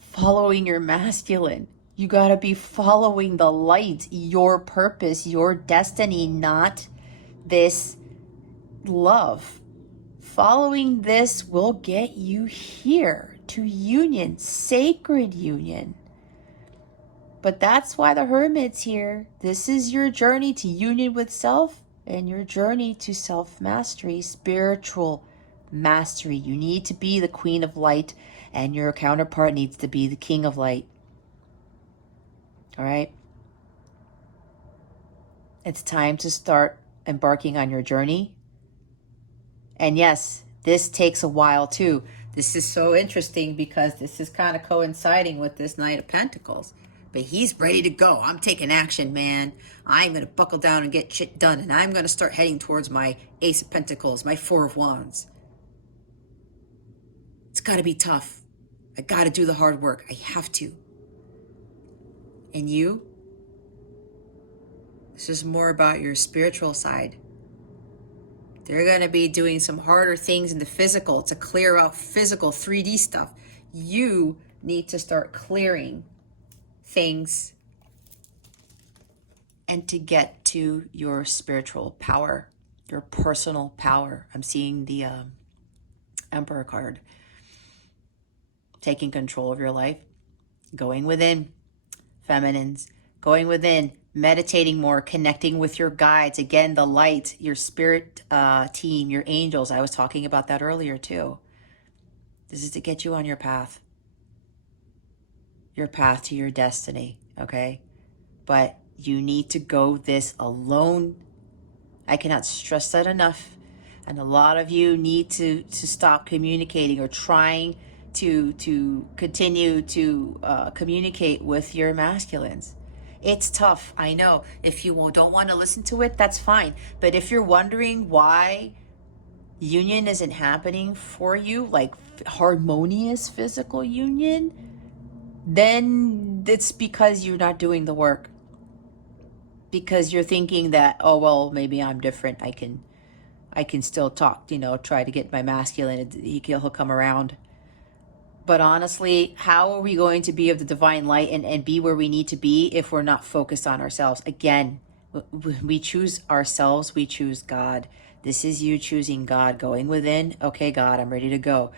following your masculine. You gotta be following the light, your purpose, your destiny, not this love. Following this will get you here to union, sacred union. But that's why the Hermit's here. This is your journey to union with self and your journey to self-mastery, spiritual mastery. You need to be the queen of light and your counterpart needs to be the king of light. All right? It's time to start embarking on your journey. And yes, this takes a while too. This is so interesting because this is kind of coinciding with this Knight of Pentacles. But he's ready to go. I'm taking action, man. I'm going to buckle down and get shit done. And I'm going to start heading towards my Ace of Pentacles, my Four of Wands. It's got to be tough. I got to do the hard work. I have to. And you? This is more about your spiritual side. They're going to be doing some harder things in the physical to clear out physical 3D stuff. You need to start clearing things and to get to your spiritual power, your personal power. I'm seeing the Emperor card. Taking control of your life, going within, feminines, going within, meditating more, connecting with your guides. Again, the light, your spirit team, your angels. I was talking about that earlier too. This is to get you on your path to your destiny, okay? But you need to go this alone. I cannot stress that enough. And a lot of you need to stop communicating or trying to continue to communicate with your masculines. It's tough, I know. If you don't want to listen to it, that's fine. But if you're wondering why union isn't happening for you, like harmonious physical union, then it's because you're not doing the work. Because you're thinking that, oh, well, maybe I'm different. I can still talk, try to get my masculine. He'll come around. But honestly, how are we going to be of the divine light and be where we need to be if we're not focused on ourselves? Again, we choose ourselves. We choose God. This is you choosing God, going within. Okay, God, I'm ready to go.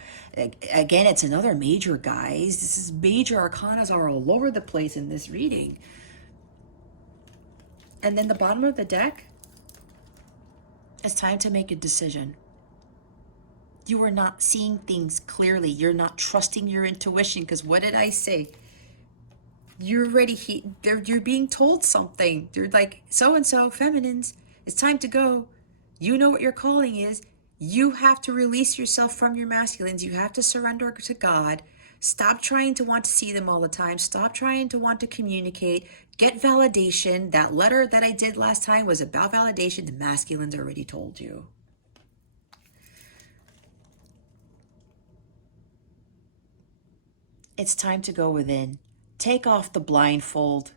Again, it's another major, guys. This is major. Arcanas are all over the place in this reading. And then the bottom of the deck, it's time to make a decision. You are not seeing things clearly. You're not trusting your intuition because what did I say? You're already you're being told something. You're like, so-and-so, feminines, it's time to go. You know what your calling is. You have to release yourself from your masculines. You have to surrender to God. Stop trying to want to see them all the time. Stop trying to want to communicate. Get validation. That letter that I did last time was about validation. The masculines already told you. It's time to go within. Take off the blindfold.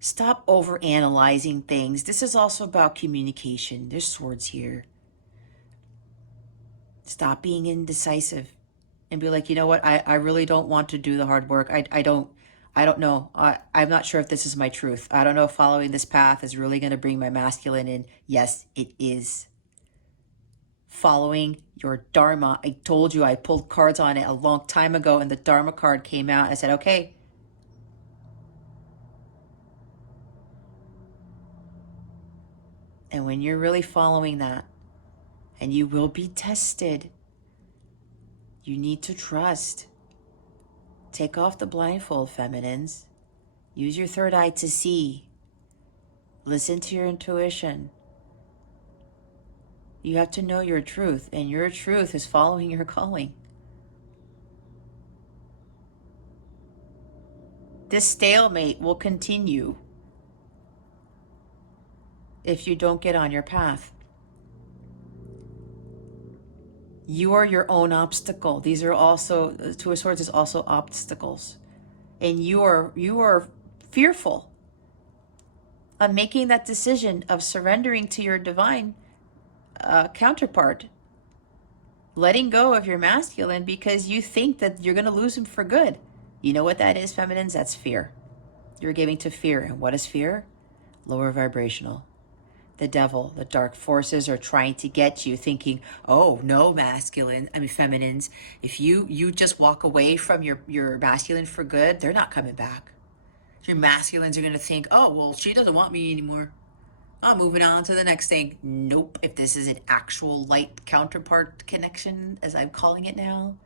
Stop over-analyzing things. This is also about communication. There's swords here. Stop being indecisive and be like, you know what? I really don't want to do the hard work. I I don't know. I'm not sure if this is my truth. I don't know if following this path is really going to bring my masculine in. Yes, it is. Following your Dharma. I told you I pulled cards on it a long time ago and the Dharma card came out. I said, okay. And when you're really following that, and you will be tested, you need to trust. Take off the blindfold, feminines. Use your third eye to see. Listen to your intuition. You have to know your truth, and your truth is following your calling. This stalemate will continue if you don't get on your path. You are your own obstacle. These are also, Two of Swords is also obstacles. And you are fearful of making that decision of surrendering to your divine counterpart, letting go of your masculine because you think that you're going to lose him for good. You know what that is, feminines? That's fear. You're giving to fear. And what is fear? Lower vibrational. The devil, the dark forces are trying to get you thinking, oh, no, feminines. If you just walk away from your masculine for good, they're not coming back. Your masculines are going to think, oh, well, she doesn't want me anymore. I'm moving on to the next thing. Nope. If this is an actual light counterpart connection, as I'm calling it now,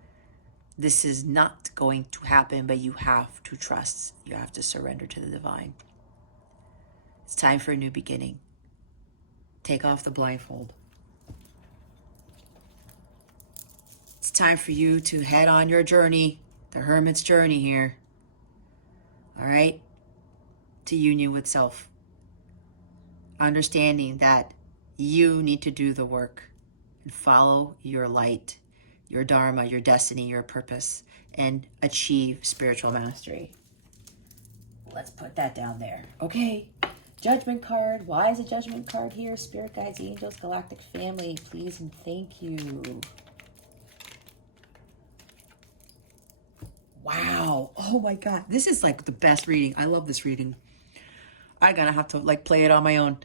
this is not going to happen, but you have to trust. You have to surrender to the divine. It's time for a new beginning. Take off the blindfold. It's time for you to head on your journey, the hermit's journey here. All right? To union with self. Understanding that you need to do the work and follow your light, your dharma, your destiny, your purpose, and achieve spiritual mastery. Let's put that down there. Okay. Judgment card. Why is a judgment card here? Spirit guides, angels, galactic family, please and thank you. Wow. Oh my God. This is like the best reading. I love this reading. I gotta have to like play it on my own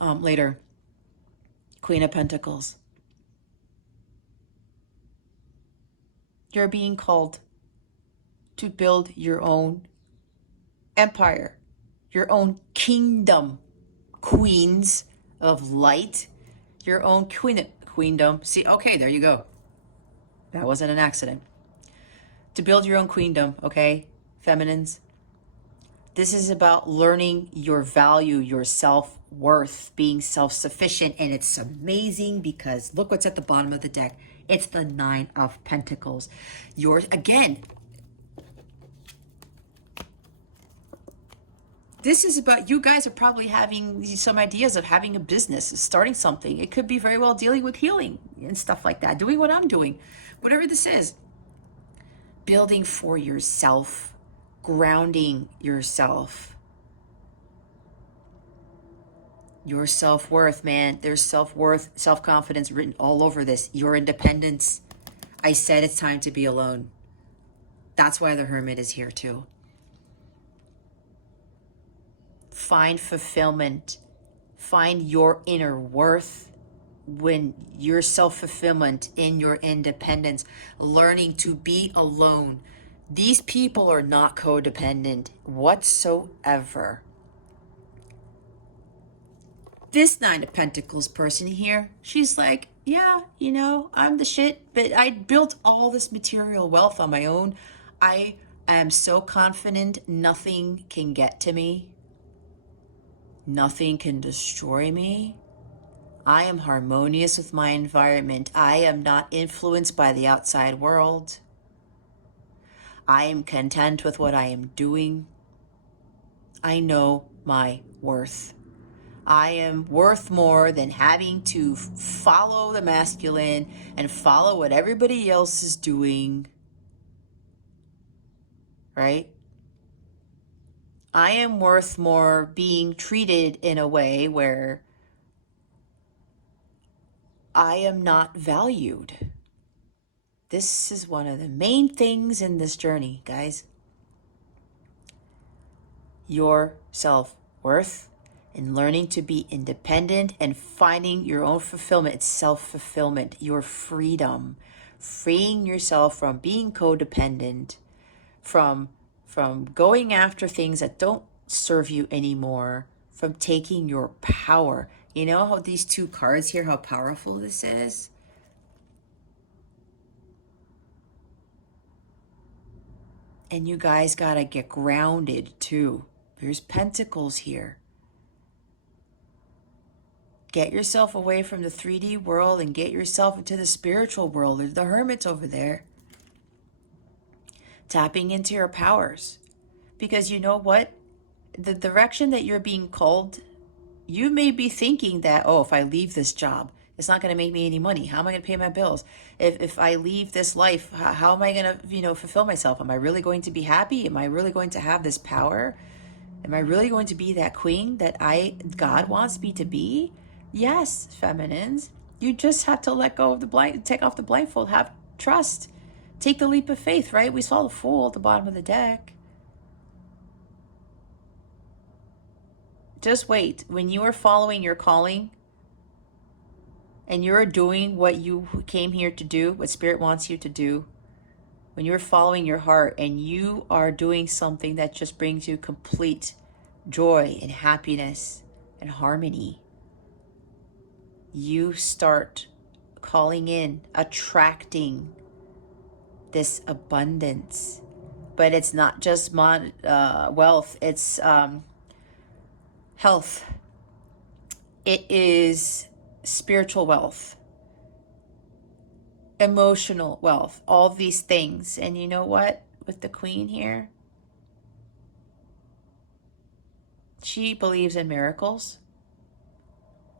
later. Queen of Pentacles. You're being called to build your own empire, your own kingdom, queens of light, your own queendom. See, okay, there you go. That wasn't an accident. To build your own queendom, okay, feminines? This is about learning your value, your self-worth, being self-sufficient. And it's amazing because look what's at the bottom of the deck. It's the Nine of Pentacles. Again, this is about, you guys are probably having some ideas of having a business, starting something. It could be very well dealing with healing and stuff like that, doing what I'm doing, whatever this is. Building for yourself, grounding yourself. Your self-worth, man. There's self-worth, self-confidence written all over this. Your independence. I said it's time to be alone. That's why the Hermit is here too. Find fulfillment. Find your inner worth when your self-fulfillment in your independence, learning to be alone. These people are not codependent whatsoever. This Nine of Pentacles person here, she's like, yeah, you know, I'm the shit, but I built all this material wealth on my own. I am so confident nothing can get to me. Nothing can destroy me. I am harmonious with my environment. I am not influenced by the outside world. I am content with what I am doing. I know my worth. I am worth more than having to follow the masculine and follow what everybody else is doing. Right? I am worth more being treated in a way where I am not valued. This is one of the main things in this journey, guys. your self-worth and learning to be independent and finding your own fulfillment. It's self-fulfillment, your freedom, freeing yourself from being codependent, from going after things that don't serve you anymore, from taking your power. You know how these two cards here, how powerful this is? And you guys gotta get grounded too. There's pentacles here. Get yourself away from the 3D world and get yourself into the spiritual world. There's the hermits over there. Tapping into your powers. Because you know what? The direction that you're being called, you may be thinking that, oh, if I leave this job, it's not going to make me any money. How am I going to pay my bills? If I leave this life, how am I going to, fulfill myself? Am I really going to be happy? Am I really going to have this power? Am I really going to be that queen that God wants me to be? Yes, feminines. You just have to let go of take off the blindfold, have trust. Take the leap of faith, right? We saw the Fool at the bottom of the deck. Just wait. When you are following your calling and you're doing what you came here to do, what Spirit wants you to do, when you're following your heart and you are doing something that just brings you complete joy and happiness and harmony, you start calling in, attracting this abundance. But it's not just wealth, it's health. It is spiritual wealth, emotional wealth, all these things. And you know what? With the Queen here, she believes in miracles.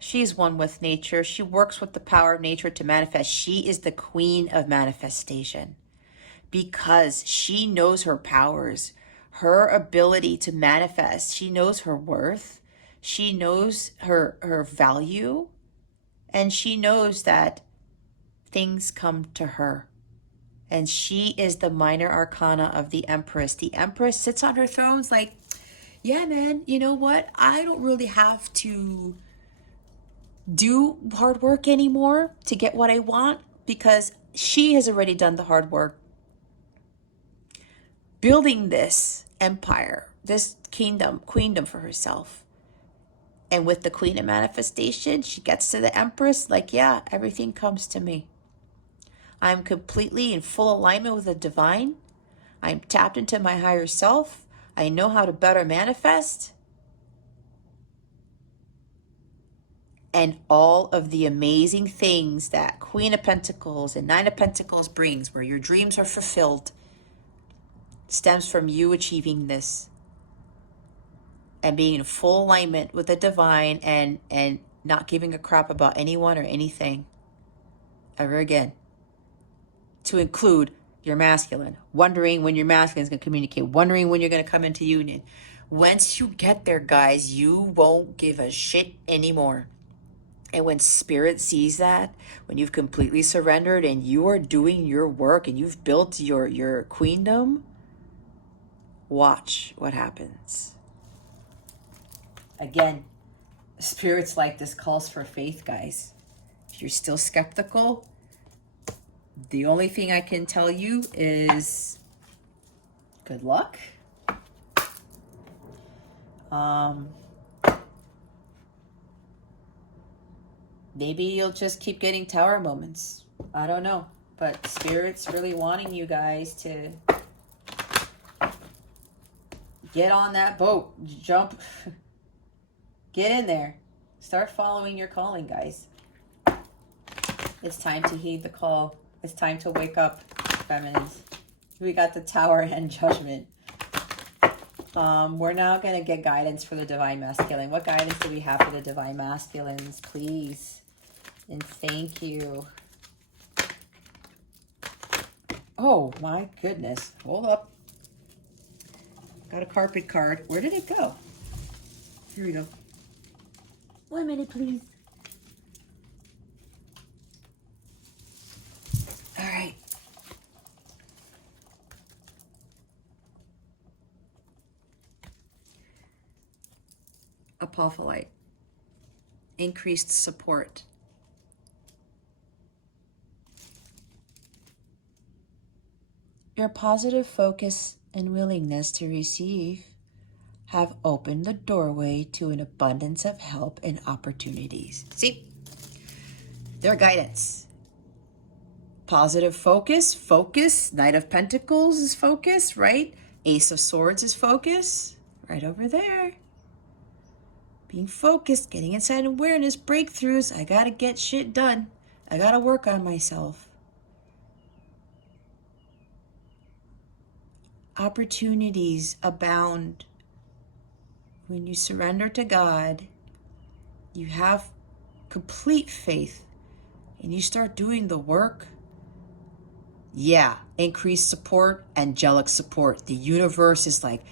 She's one with nature. She works with the power of nature to manifest. She is the queen of manifestation because she knows her powers, her ability to manifest. She knows her worth. She knows her value. And she knows that things come to her. And she is the minor arcana of the Empress. The Empress sits on her throne like, yeah, man, you know what? I don't really have to do hard work anymore to get what I want because she has already done the hard work building this empire, this queendom for herself. And with the Queen of Manifestation, she gets to the Empress like, yeah, everything comes to me. I'm completely in full alignment with the divine. I'm tapped into my higher self. I know how to better manifest. And all of the amazing things that Queen of Pentacles and Nine of Pentacles brings, where your dreams are fulfilled, stems from you achieving this and being in full alignment with the divine and not giving a crap about anyone or anything ever again. To include your masculine, wondering when your masculine is going to communicate, wondering when you're going to come into union. Once you get there, guys, you won't give a shit anymore. And when Spirit sees that, when you've completely surrendered and you are doing your work and you've built your queendom, watch what happens. Again, Spirit's like, this calls for faith, guys. If you're still skeptical, the only thing I can tell you is good luck. Maybe you'll just keep getting tower moments. I don't know. But Spirit's really wanting you guys to get on that boat. Jump. Get in there. Start following your calling, guys. It's time to heed the call. It's time to wake up, feminines. We got the Tower and Judgment. We're now going to get guidance for the Divine Masculine. What guidance do we have for the Divine Masculines, please? And thank you. Oh, my goodness. Hold up. Got a carpet card. Where did it go? Here we go. 1 minute, please. All right. apophyllite. Increased support. Your positive focus and willingness to receive have opened the doorway to an abundance of help and opportunities. See, their guidance. Positive focus. Knight of Pentacles is focus, right? Ace of Swords is focus, right over there. Being focused, getting inside awareness, breakthroughs. I gotta get shit done. I gotta work on myself. Opportunities abound. When you surrender to God, you have complete faith, and you start doing the work. Yeah, increased support, angelic support. The universe is like,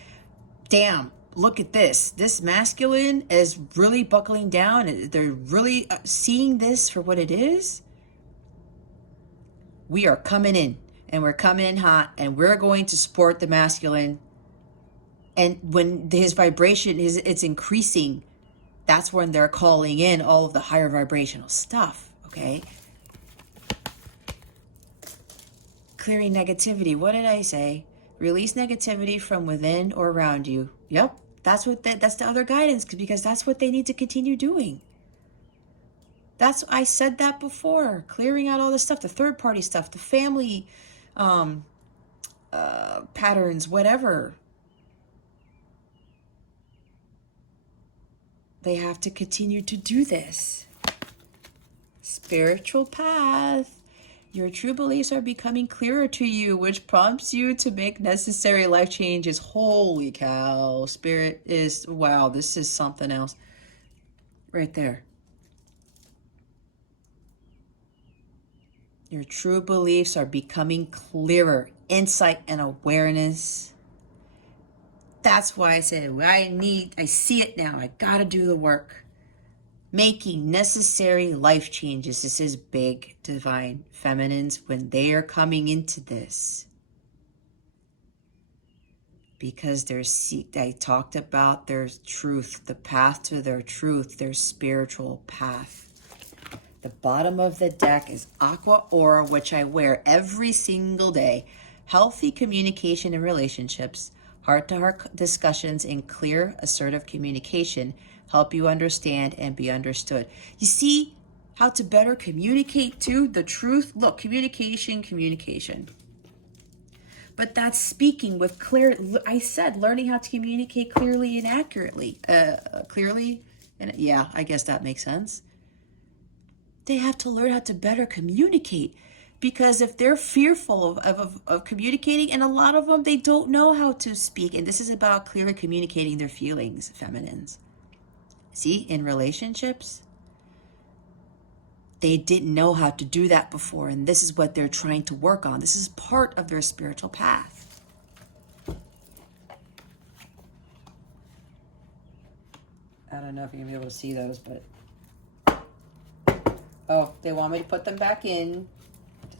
damn, look at this. This masculine is really buckling down. They're really seeing this for what it is. We are coming in, and we're coming in hot, and we're going to support the masculine. And when his vibration it's increasing, that's when they're calling in all of the higher vibrational stuff, okay? Clearing negativity. What did I say? Release negativity from within or around you. Yep, that's the other guidance, because that's what they need to continue doing. I said that before. Clearing out all the stuff, the third party stuff, the family patterns, whatever. They have to continue to do this. Spiritual path. Your true beliefs are becoming clearer to you, which prompts you to make necessary life changes. Holy cow. Spirit is, wow, this is something else. Right there. Your true beliefs are becoming clearer. Insight and awareness. That's why I said, I see it now. I gotta do the work. Making necessary life changes. This is big, divine feminines, when they are coming into this. Because I talked about their truth, the path to their truth, their spiritual path. The bottom of the deck is Aqua Aura, which I wear every single day. Healthy communication and relationships. Heart-to-heart discussions and clear, assertive communication help you understand and be understood. You see how to better communicate too, the truth. Look, communication. But that's speaking with clear, I said, learning how to communicate clearly and accurately. Yeah, I guess that makes sense. They have to learn how to better communicate. Because if they're fearful of communicating, and a lot of them, they don't know how to speak. And this is about clearly communicating their feelings, feminines. See, in relationships, they didn't know how to do that before. And this is what they're trying to work on. This is part of their spiritual path. I don't know if you're going to be able to see those, but... Oh, they want me to put them back in.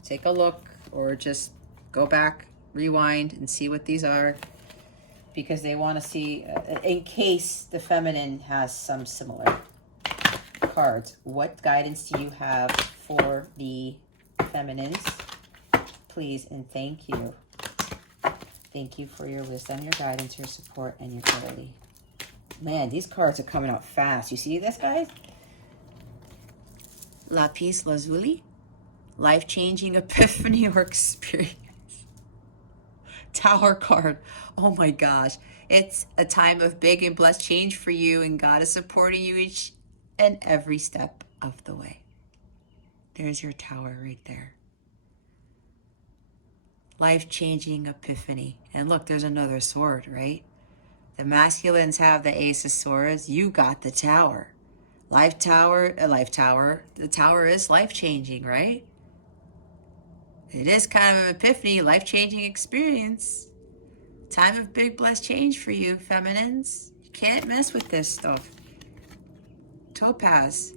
Take a look, or just go back, rewind, and see what these are, because they want to see, in case the feminine has some similar cards. What guidance do you have for the feminines? Please and thank you. Thank you for your wisdom, your guidance, your support, and your clarity. Man, these cards are coming out fast. You see this, guys? Lapis Lazuli. Life-changing epiphany or experience. Tower card. Oh my gosh. It's a time of big and blessed change for you, and God is supporting you each and every step of the way. There's your tower right there. Life-changing epiphany. And look, there's another sword, right? The masculines have the Ace of Swords. You got the tower. The tower is life-changing, right? It is kind of an epiphany, life-changing experience. Time of big blessed change for you, feminines. You can't mess with this stuff. Topaz.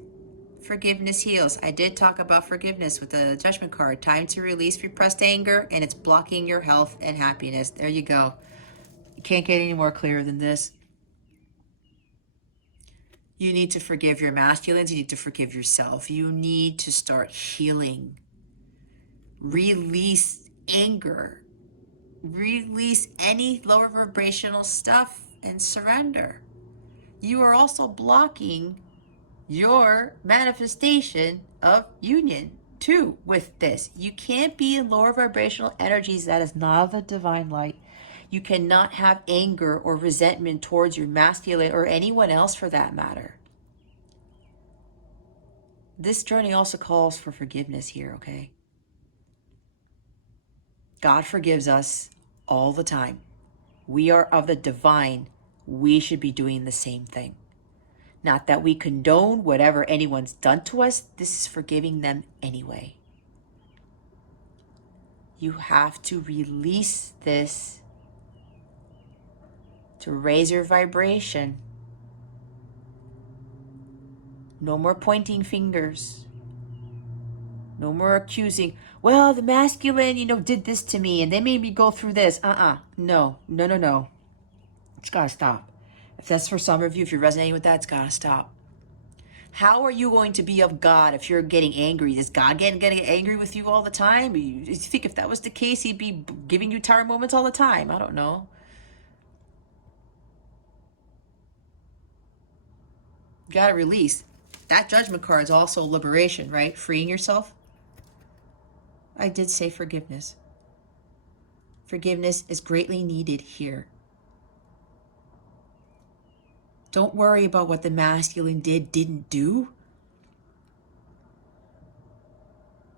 Forgiveness heals. I did talk about forgiveness with the Judgment card. Time to release repressed anger, and it's blocking your health and happiness. There you go. You can't get any more clear than this. You need to forgive your masculines. You need to forgive yourself. You need to start healing. Release anger. Release any lower vibrational stuff and surrender. You are also blocking your manifestation of union too with this. You can't be in lower vibrational energies. That is not the divine light. You cannot have anger or resentment towards your masculine or anyone else for that matter. This journey also calls for forgiveness here, okay? God forgives us all the time. We are of the divine. We should be doing the same thing. Not that we condone whatever anyone's done to us. This is forgiving them anyway. You have to release this to raise your vibration. No more pointing fingers. No more accusing. Well, the masculine, did this to me and they made me go through this. No. It's gotta stop. If that's for some of you, if you're resonating with that, it's gotta stop. How are you going to be of God if you're getting angry? Is God getting angry with you all the time? You think if that was the case, he'd be giving you tower moments all the time? I don't know. You gotta release. That judgment card is also liberation, right? Freeing yourself. I did say forgiveness. Forgiveness is greatly needed here. Don't worry about what the masculine didn't do.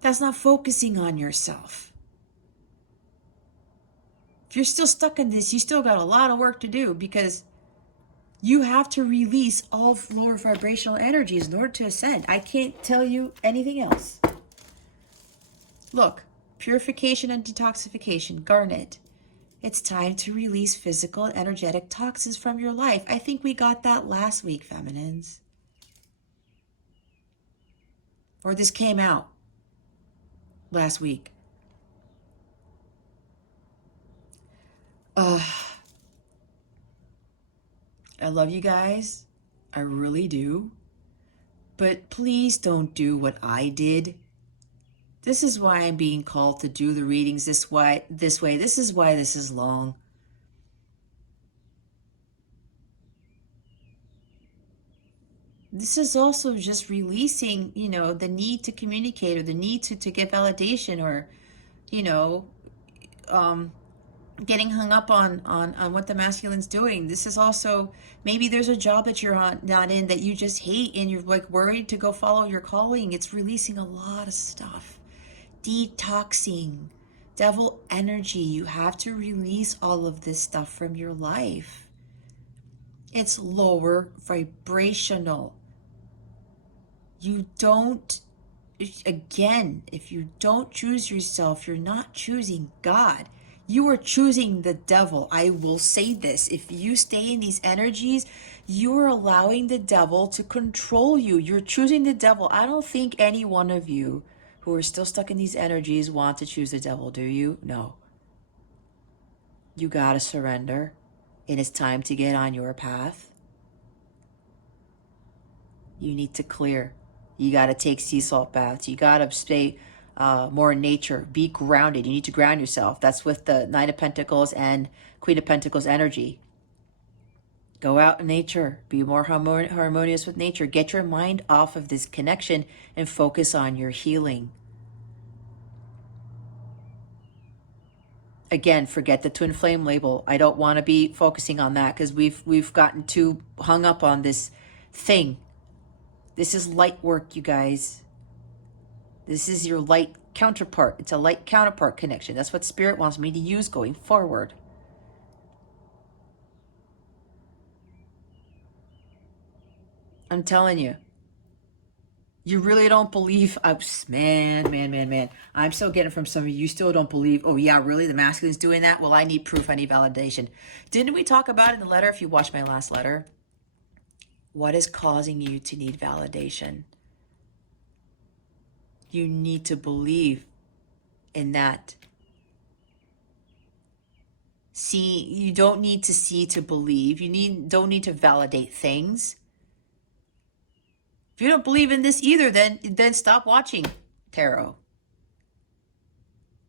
That's not focusing on yourself. If you're still stuck in this, you still got a lot of work to do, because you have to release all lower vibrational energies in order to ascend. I can't tell you anything else. Look, purification and detoxification, garnet. It's time to release physical and energetic toxins from your life. I think we got that last week, feminines. Or this came out last week. I love you guys. I really do. But please don't do what I did. This is why I'm being called to do the readings this way. This is why this is long. This is also just releasing, the need to communicate, or the need to get validation, or, getting hung up on what the masculine's doing. This is also, maybe there's a job that you're not in that you just hate and you're like worried to go follow your calling. It's releasing a lot of stuff. Detoxing, devil energy. You have to release all of this stuff from your life. It's lower vibrational. You don't, again, if you don't choose yourself, you're not choosing God. You are choosing the devil. I will say this. If you stay in these energies, you are allowing the devil to control you. You're choosing the devil. I don't think any one of you who are still stuck in these energies want to choose the devil, do you? No. You gotta surrender. And it's time to get on your path. You need to clear. You gotta take sea salt baths. You gotta stay more in nature. Be grounded. You need to ground yourself. That's with the Knight of Pentacles and Queen of Pentacles energy. Go out in nature. Be more harmonious with nature. Get your mind off of this connection and focus on your healing. Again, forget the twin flame label. I don't want to be focusing on that, because we've gotten too hung up on this thing. This is light work, you guys. This is your light counterpart. It's a light counterpart connection. That's what Spirit wants me to use going forward. I'm telling you. You really don't believe, man. I'm still getting from some of you still don't believe, oh yeah, really, the masculine's doing that? Well, I need proof, I need validation. Didn't we talk about in the letter, if you watched my last letter? What is causing you to need validation? You need to believe in that. See, you don't need to see to believe. You don't need to validate things. If you don't believe in this either, then stop watching tarot.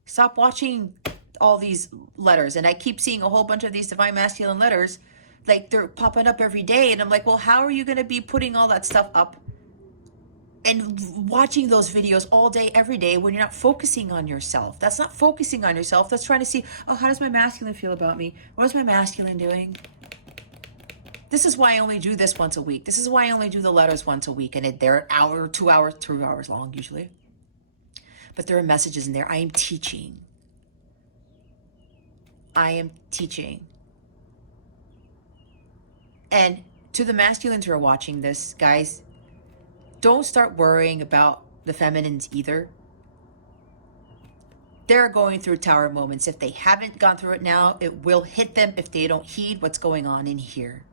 Stop watching all these letters. And I keep seeing a whole bunch of these divine masculine letters, like they're popping up every day. And I'm like, well, how are you going to be putting all that stuff up and watching those videos all day, every day, when you're not focusing on yourself? That's not focusing on yourself. That's trying to see, oh, how does my masculine feel about me? What is my masculine doing? This is why I only do this once a week. This is why I only do the letters once a week. And they're an hour, 2 hours long usually. But there are messages in there. I am teaching. I am teaching. And to the masculines who are watching this, guys, don't start worrying about the feminines either. They're going through tower moments. If they haven't gone through it now, it will hit them if they don't heed what's going on in here.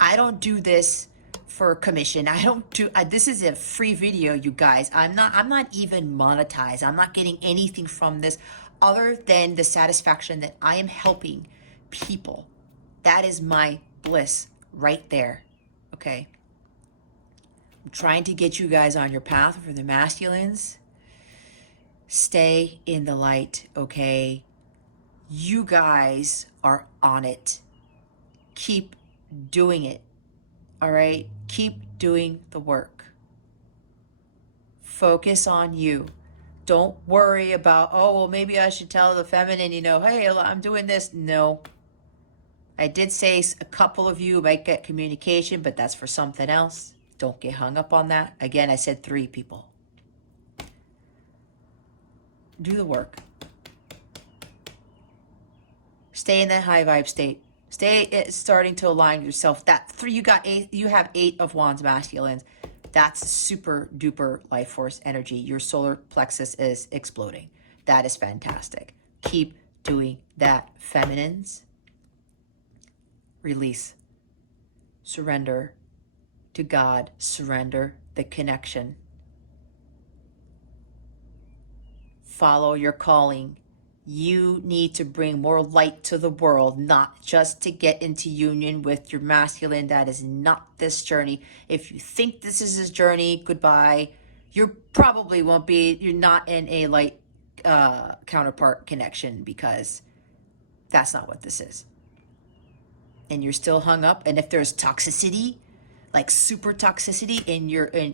I don't do this for commission. I don't do, this is a free video, you guys. I'm not even monetized. I'm not getting anything from this other than the satisfaction that I am helping people. That is my bliss right there. Okay. I'm trying to get you guys on your path for the masculines. Stay in the light, okay? You guys are on it. Keep doing it. All right? Keep doing the work. Focus on you. Don't worry about, oh, well, maybe I should tell the feminine, hey, I'm doing this. No. I did say a couple of you might get communication, but that's for something else. Don't get hung up on that. Again, I said 3 people. Do the work. Stay in that high vibe state. Stay starting to align yourself. That 3, you have 8 of Wands masculines. That's super duper life force energy. Your solar plexus is exploding. That is fantastic. Keep doing that, feminines. Release. Surrender to God. Surrender the connection. Follow your calling. You need to bring more light to the world, not just to get into union with your masculine. That is not this journey. If you think this is his journey, goodbye. You probably won't be, you're not in a light counterpart connection, because that's not what this is. And you're still hung up. And if there's toxicity, like super toxicity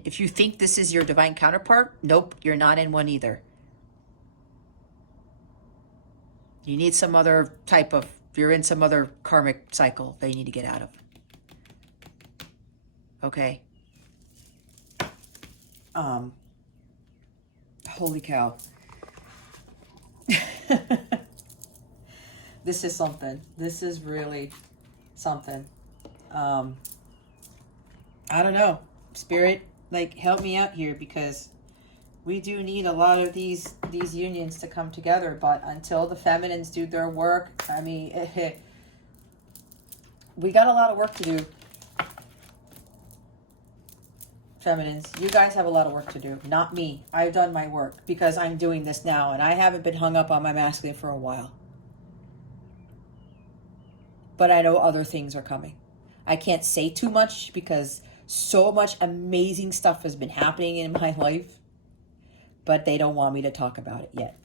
if you think this is your divine counterpart, nope, you're not in one either. You need some other type of, you're in some other karmic cycle that you need to get out of. Okay. Holy cow. This is something. This is really something. I don't know. Spirit, like, help me out here, because we do need a lot of these unions to come together. But until the feminines do their work, I mean, we got a lot of work to do. Feminines, you guys have a lot of work to do, not me. I've done my work because I'm doing this now, and I haven't been hung up on my masculine for a while. But I know other things are coming. I can't say too much because so much amazing stuff has been happening in my life, but they don't want me to talk about it yet.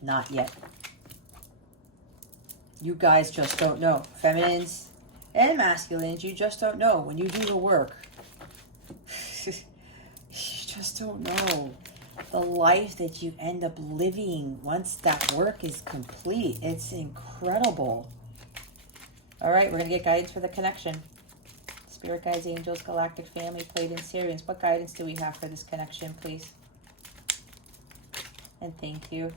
Not yet. You guys just don't know. Feminines and masculines, you just don't know. When you do the work, you just don't know the life that you end up living once that work is complete. It's incredible. All right, we're going to get guidance for the connection. Spirit guides, angels, galactic family, Pleiadians. What guidance do we have for this connection, please? And thank you.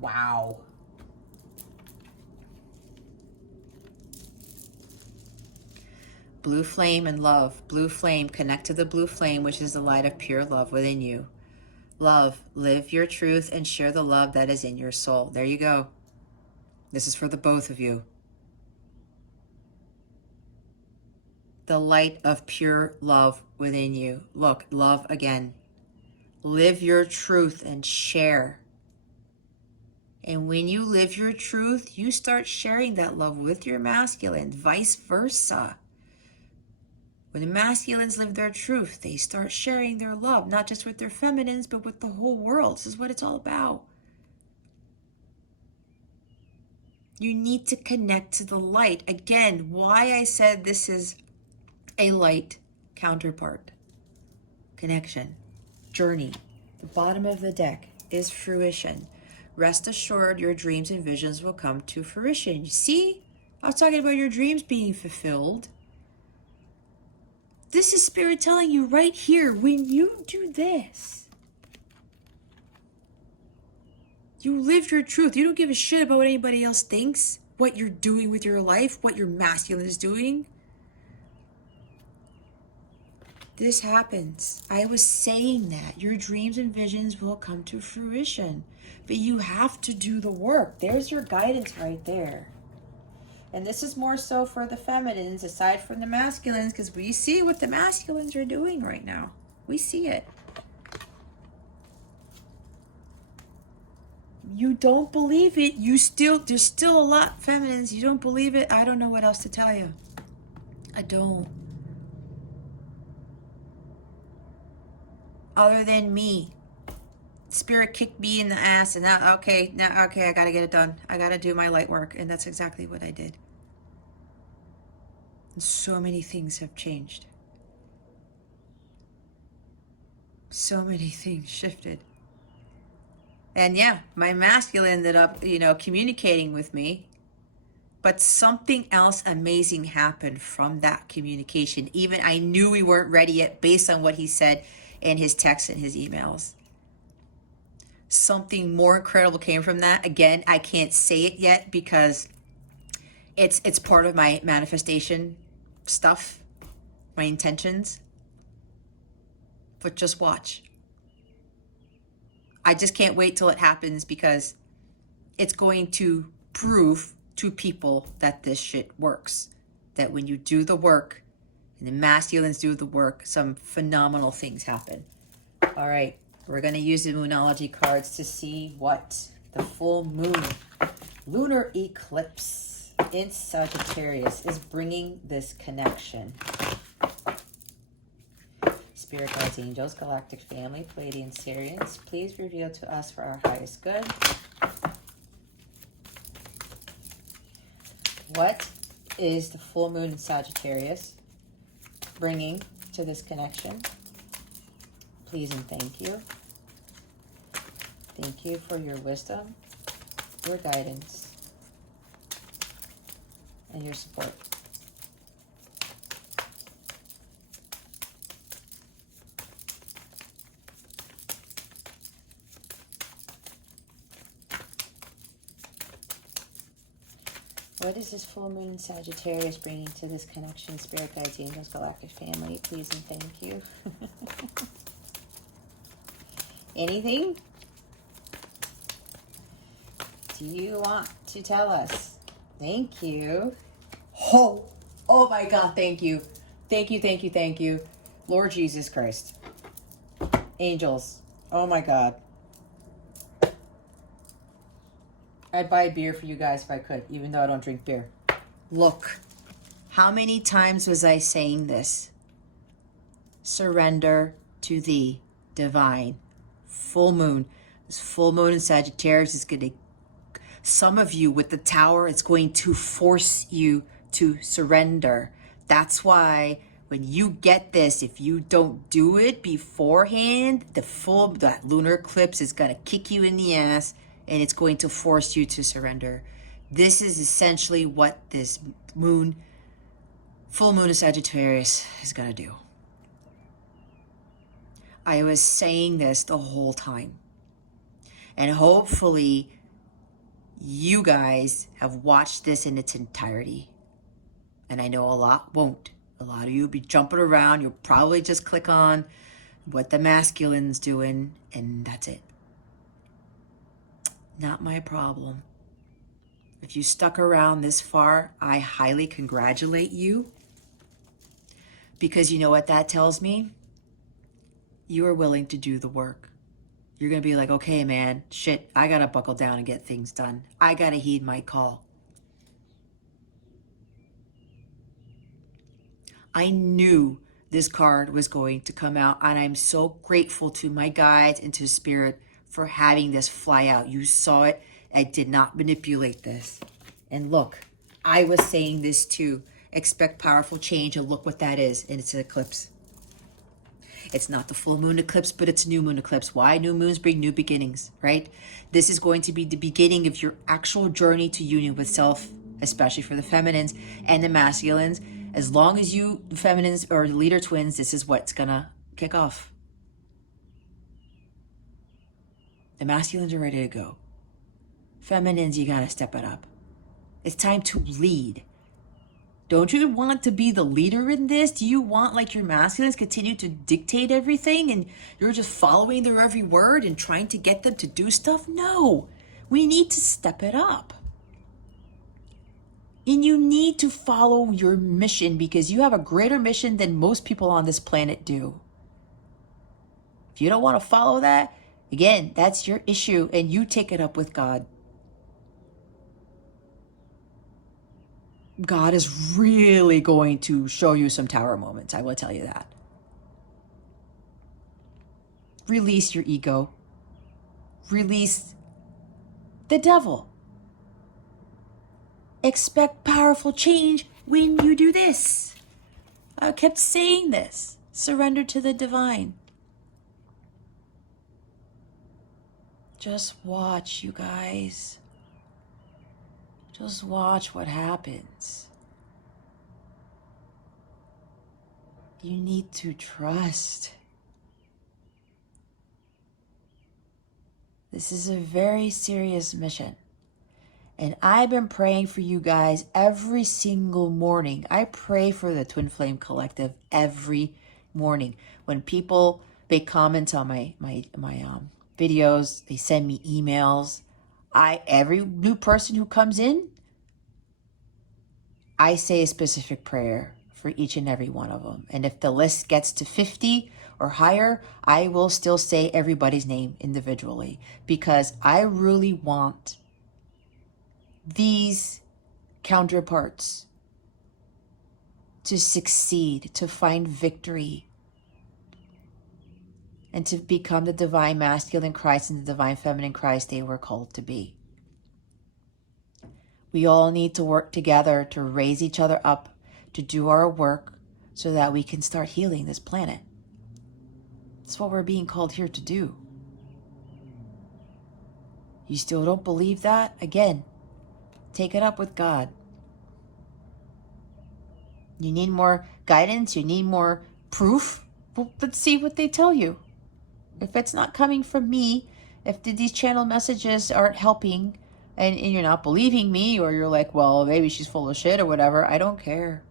Wow. Blue flame and love. Blue flame, connect to the blue flame, which is the light of pure love within you. Love, live your truth and share the love that is in your soul. There you go. This is for the both of you. The light of pure love within you. Look, love again. Live your truth and share. And when you live your truth, you start sharing that love with your masculine, vice versa. When the masculines live their truth, they start sharing their love, not just with their feminines, but with the whole world. This is what it's all about. You need to connect to the light. Again, why I said this is a light counterpart. Connection, journey. The bottom of the deck is fruition. Rest assured, your dreams and visions will come to fruition. You see, I was talking about your dreams being fulfilled. This is Spirit telling you right here, when you do this, you live your truth. You don't give a shit about what anybody else thinks, what you're doing with your life, what your masculine is doing. This happens. I was saying that. Your dreams and visions will come to fruition. But you have to do the work. There's your guidance right there. And this is more so for the feminines, aside from the masculines, because we see what the masculines are doing right now. We see it. You don't believe it. There's still a lot, feminines. You don't believe it. I don't know what else to tell you. I don't. Other than me. Spirit kicked me in the ass and now, okay, I gotta get it done. I gotta do my light work. And that's exactly what I did. And so many things have changed. So many things shifted. And yeah, my masculine ended up, communicating with me. But something else amazing happened from that communication. Even I knew we weren't ready yet based on what he said in his texts and his emails. Something more incredible came from that. Again, I can't say it yet because it's part of my manifestation stuff, my intentions. But just watch. I just can't wait till it happens because it's going to prove to people that this shit works. That when you do the work and the masculines do the work, some phenomenal things happen. All right. We're going to use the Moonology cards to see what the full moon, lunar eclipse in Sagittarius is bringing this connection. Spirit guides, angels, galactic family, Pleiadian Sirians, please reveal to us for our highest good. What is the full moon in Sagittarius bringing to this connection? Please and thank you. Thank you for your wisdom, your guidance, and your support. What is this full moon in Sagittarius bringing to this connection? Spirit guides, angels, galactic family, please and thank you. Anything? Do you want to tell us? Thank you. Oh my God, thank you. Thank you, thank you, thank you. Lord Jesus Christ. Angels, oh my God. I'd buy a beer for you guys if I could, even though I don't drink beer. Look, how many times was I saying this? Surrender to the divine. Full moon. This full moon in Sagittarius is going to, some of you with the tower, it's going to force you to surrender. That's why when you get this, if you don't do it beforehand, that lunar eclipse is going to kick you in the ass and it's going to force you to surrender. This is essentially what this moon, full moon of Sagittarius is going to do. I was saying this the whole time. And hopefully you guys have watched this in its entirety. And I know a lot won't. A lot of you will be jumping around. You'll probably just click on what the masculine's doing and that's it. Not my problem. If you stuck around this far, I highly congratulate you. Because you know what that tells me? You are willing to do the work. You're going to be like, okay, man, shit, I got to buckle down and get things done. I got to heed my call. I knew this card was going to come out, and I'm so grateful to my guides and to Spirit for having this fly out. You saw it. I did not manipulate this. And look, I was saying this too. Expect powerful change, and look what that is. And it's an eclipse. It's not the full moon eclipse, but it's new moon eclipse. Why? New moons bring new beginnings, right? This is going to be the beginning of your actual journey to union with self, especially for the feminines and the masculines. As long as you, the feminines or the leader twins, this is what's gonna kick off. The masculines are ready to go. Feminines, you gotta step it up. It's time to lead. Don't you want to be the leader in this? Do you want, like, your masculines continue to dictate everything and you're just following their every word and trying to get them to do stuff? No, we need to step it up. And you need to follow your mission because you have a greater mission than most people on this planet do. If you don't want to follow that, again, that's your issue and you take it up with God. God is really going to show you some tower moments, I will tell you that. Release your ego. Release the devil. Expect powerful change when you do this. I kept saying this. Surrender to the divine. Just watch, you guys. Just watch what happens. You need to trust. This is a very serious mission. And I've been praying for you guys every single morning. I pray for the Twin Flame Collective every morning. When people make comments on my videos, they send me emails. Every new person who comes in, I say a specific prayer for each and every one of them. And if the list gets to 50 or higher, I will still say everybody's name individually because I really want these counterparts to succeed, to find victory, and to become the divine masculine Christ and the divine feminine Christ they were called to be. We all need to work together to raise each other up, to do our work so that we can start healing this planet. That's what we're being called here to do. You still don't believe that? Again, take it up with God. You need more guidance? You need more proof? Well, let's see what they tell you. If it's not coming from me, if these channel messages aren't helping and you're not believing me, or you're like, well, maybe she's full of shit or whatever, I don't care.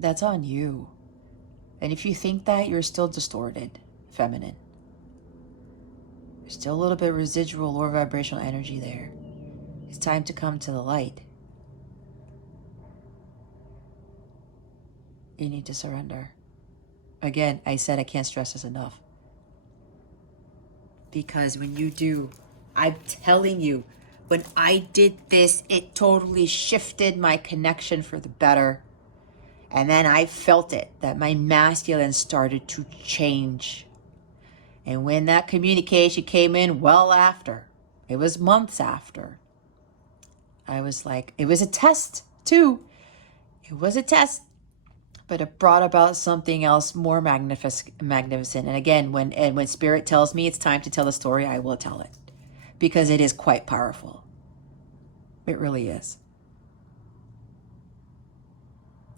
That's on you. And if you think that, you're still distorted, feminine. There's still a little bit of residual lower vibrational energy there. It's time to come to the light. You need to surrender. Again, I said I can't stress this enough. Because when you do, I'm telling you, when I did this, it totally shifted my connection for the better. And then I felt it, that my masculine started to change. And when that communication came in well after, it was months after, I was like, it was a test too. It was a test, but it brought about something else more magnificent. And again, when Spirit tells me it's time to tell the story, I will tell it because it is quite powerful. It really is.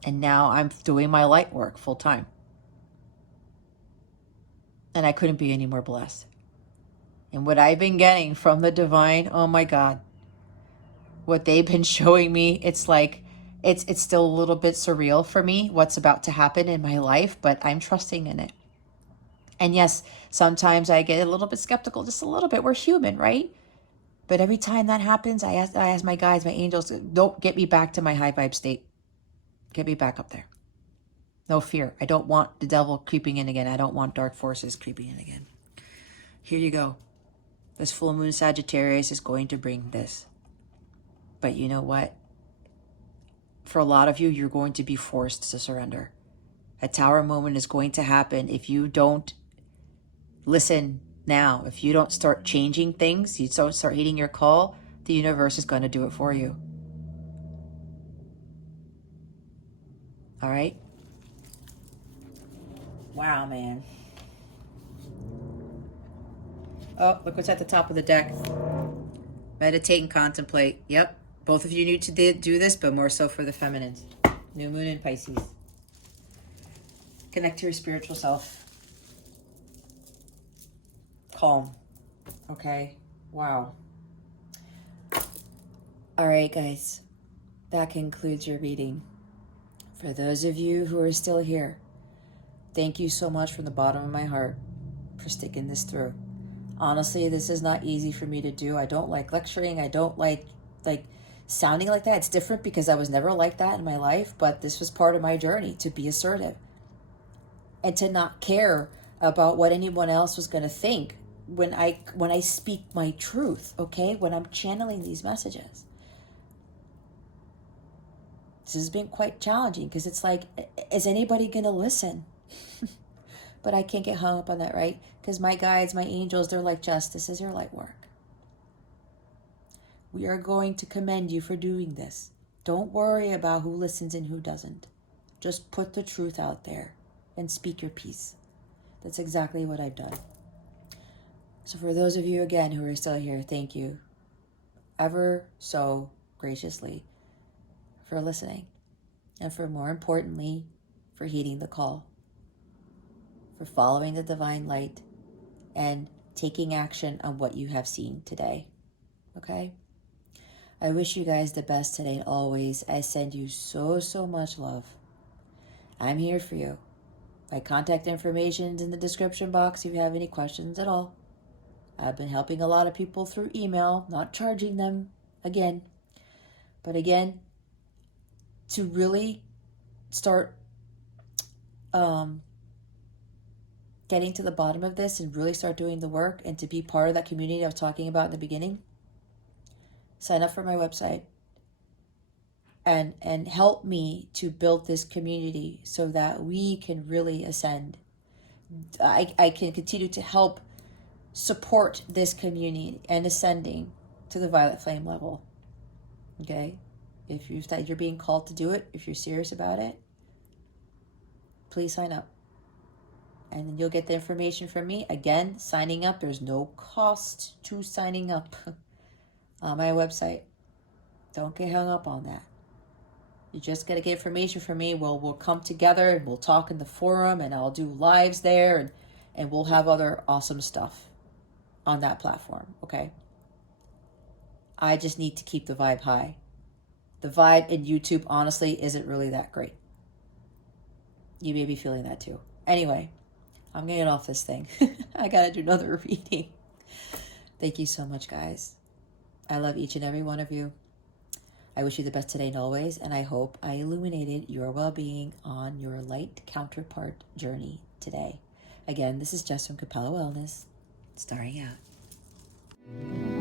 And now I'm doing my light work full time. And I couldn't be any more blessed. And what I've been getting from the divine, oh my God, what they've been showing me, it's like, it's still a little bit surreal for me, what's about to happen in my life, but I'm trusting in it. And yes, sometimes I get a little bit skeptical, just a little bit. We're human, right? But every time that happens, I ask my guides, my angels, don't get me back to my high vibe state. Get me back up there. No fear. I don't want the devil creeping in again. I don't want dark forces creeping in again. Here you go. This full moon Sagittarius is going to bring this. But you know what? For a lot of you, you're going to be forced to surrender. A tower moment is going to happen if you don't listen now. If you don't start changing things, you don't start heeding your call, the universe is going to do it for you. All right? Wow, man. Oh, look what's at the top of the deck. Meditate and contemplate. Yep. Both of you need to do this, but more so for the feminines. New moon in Pisces. Connect to your spiritual self. Calm. Okay? Wow. All right, guys. That concludes your reading. For those of you who are still here, thank you so much from the bottom of my heart for sticking this through. Honestly, this is not easy for me to do. I don't like lecturing. I don't like sounding like that. It's different because I was never like that in my life, but this was part of my journey to be assertive and to not care about what anyone else was going to think when I speak my truth, okay? When I'm channeling these messages. This has been quite challenging because it's like, is anybody going to listen? But I can't get hung up on that, right? Because my guides, my angels, they're like, Jess, this is your light work. We are going to commend you for doing this. Don't worry about who listens and who doesn't. Just put the truth out there and speak your piece. That's exactly what I've done. So for those of you, again, who are still here, thank you ever so graciously for listening. And for more importantly, for heeding the call. For following the divine light and taking action on what you have seen today. Okay? I wish you guys the best today and always. I send you so, so much love. I'm here for you. My contact information is in the description box if you have any questions at all. I've been helping a lot of people through email, not charging them again. But again, to really start getting to the bottom of this and really start doing the work and to be part of that community I was talking about in the beginning, sign up for my website and help me to build this community so that we can really ascend. I can continue to help support this community and ascending to the violet flame level. Okay? If you're being called to do it, if you're serious about it, please sign up. And then you'll get the information from me. Again, signing up, there's no cost to signing up on my website. Don't get hung up on that. You just got to get information from me. We'll come together and we'll talk in the forum and I'll do lives there and we'll have other awesome stuff on that platform, okay? I just need to keep the vibe high. The vibe in YouTube, honestly, isn't really that great. You may be feeling that too. Anyway, I'm getting off this thing. I got to do another reading. Thank you so much, guys. I love each and every one of you. I wish you the best today and always, and I hope I illuminated your well-being on your light counterpart journey today. Again, this is Jess from Capella Wellness, starring out.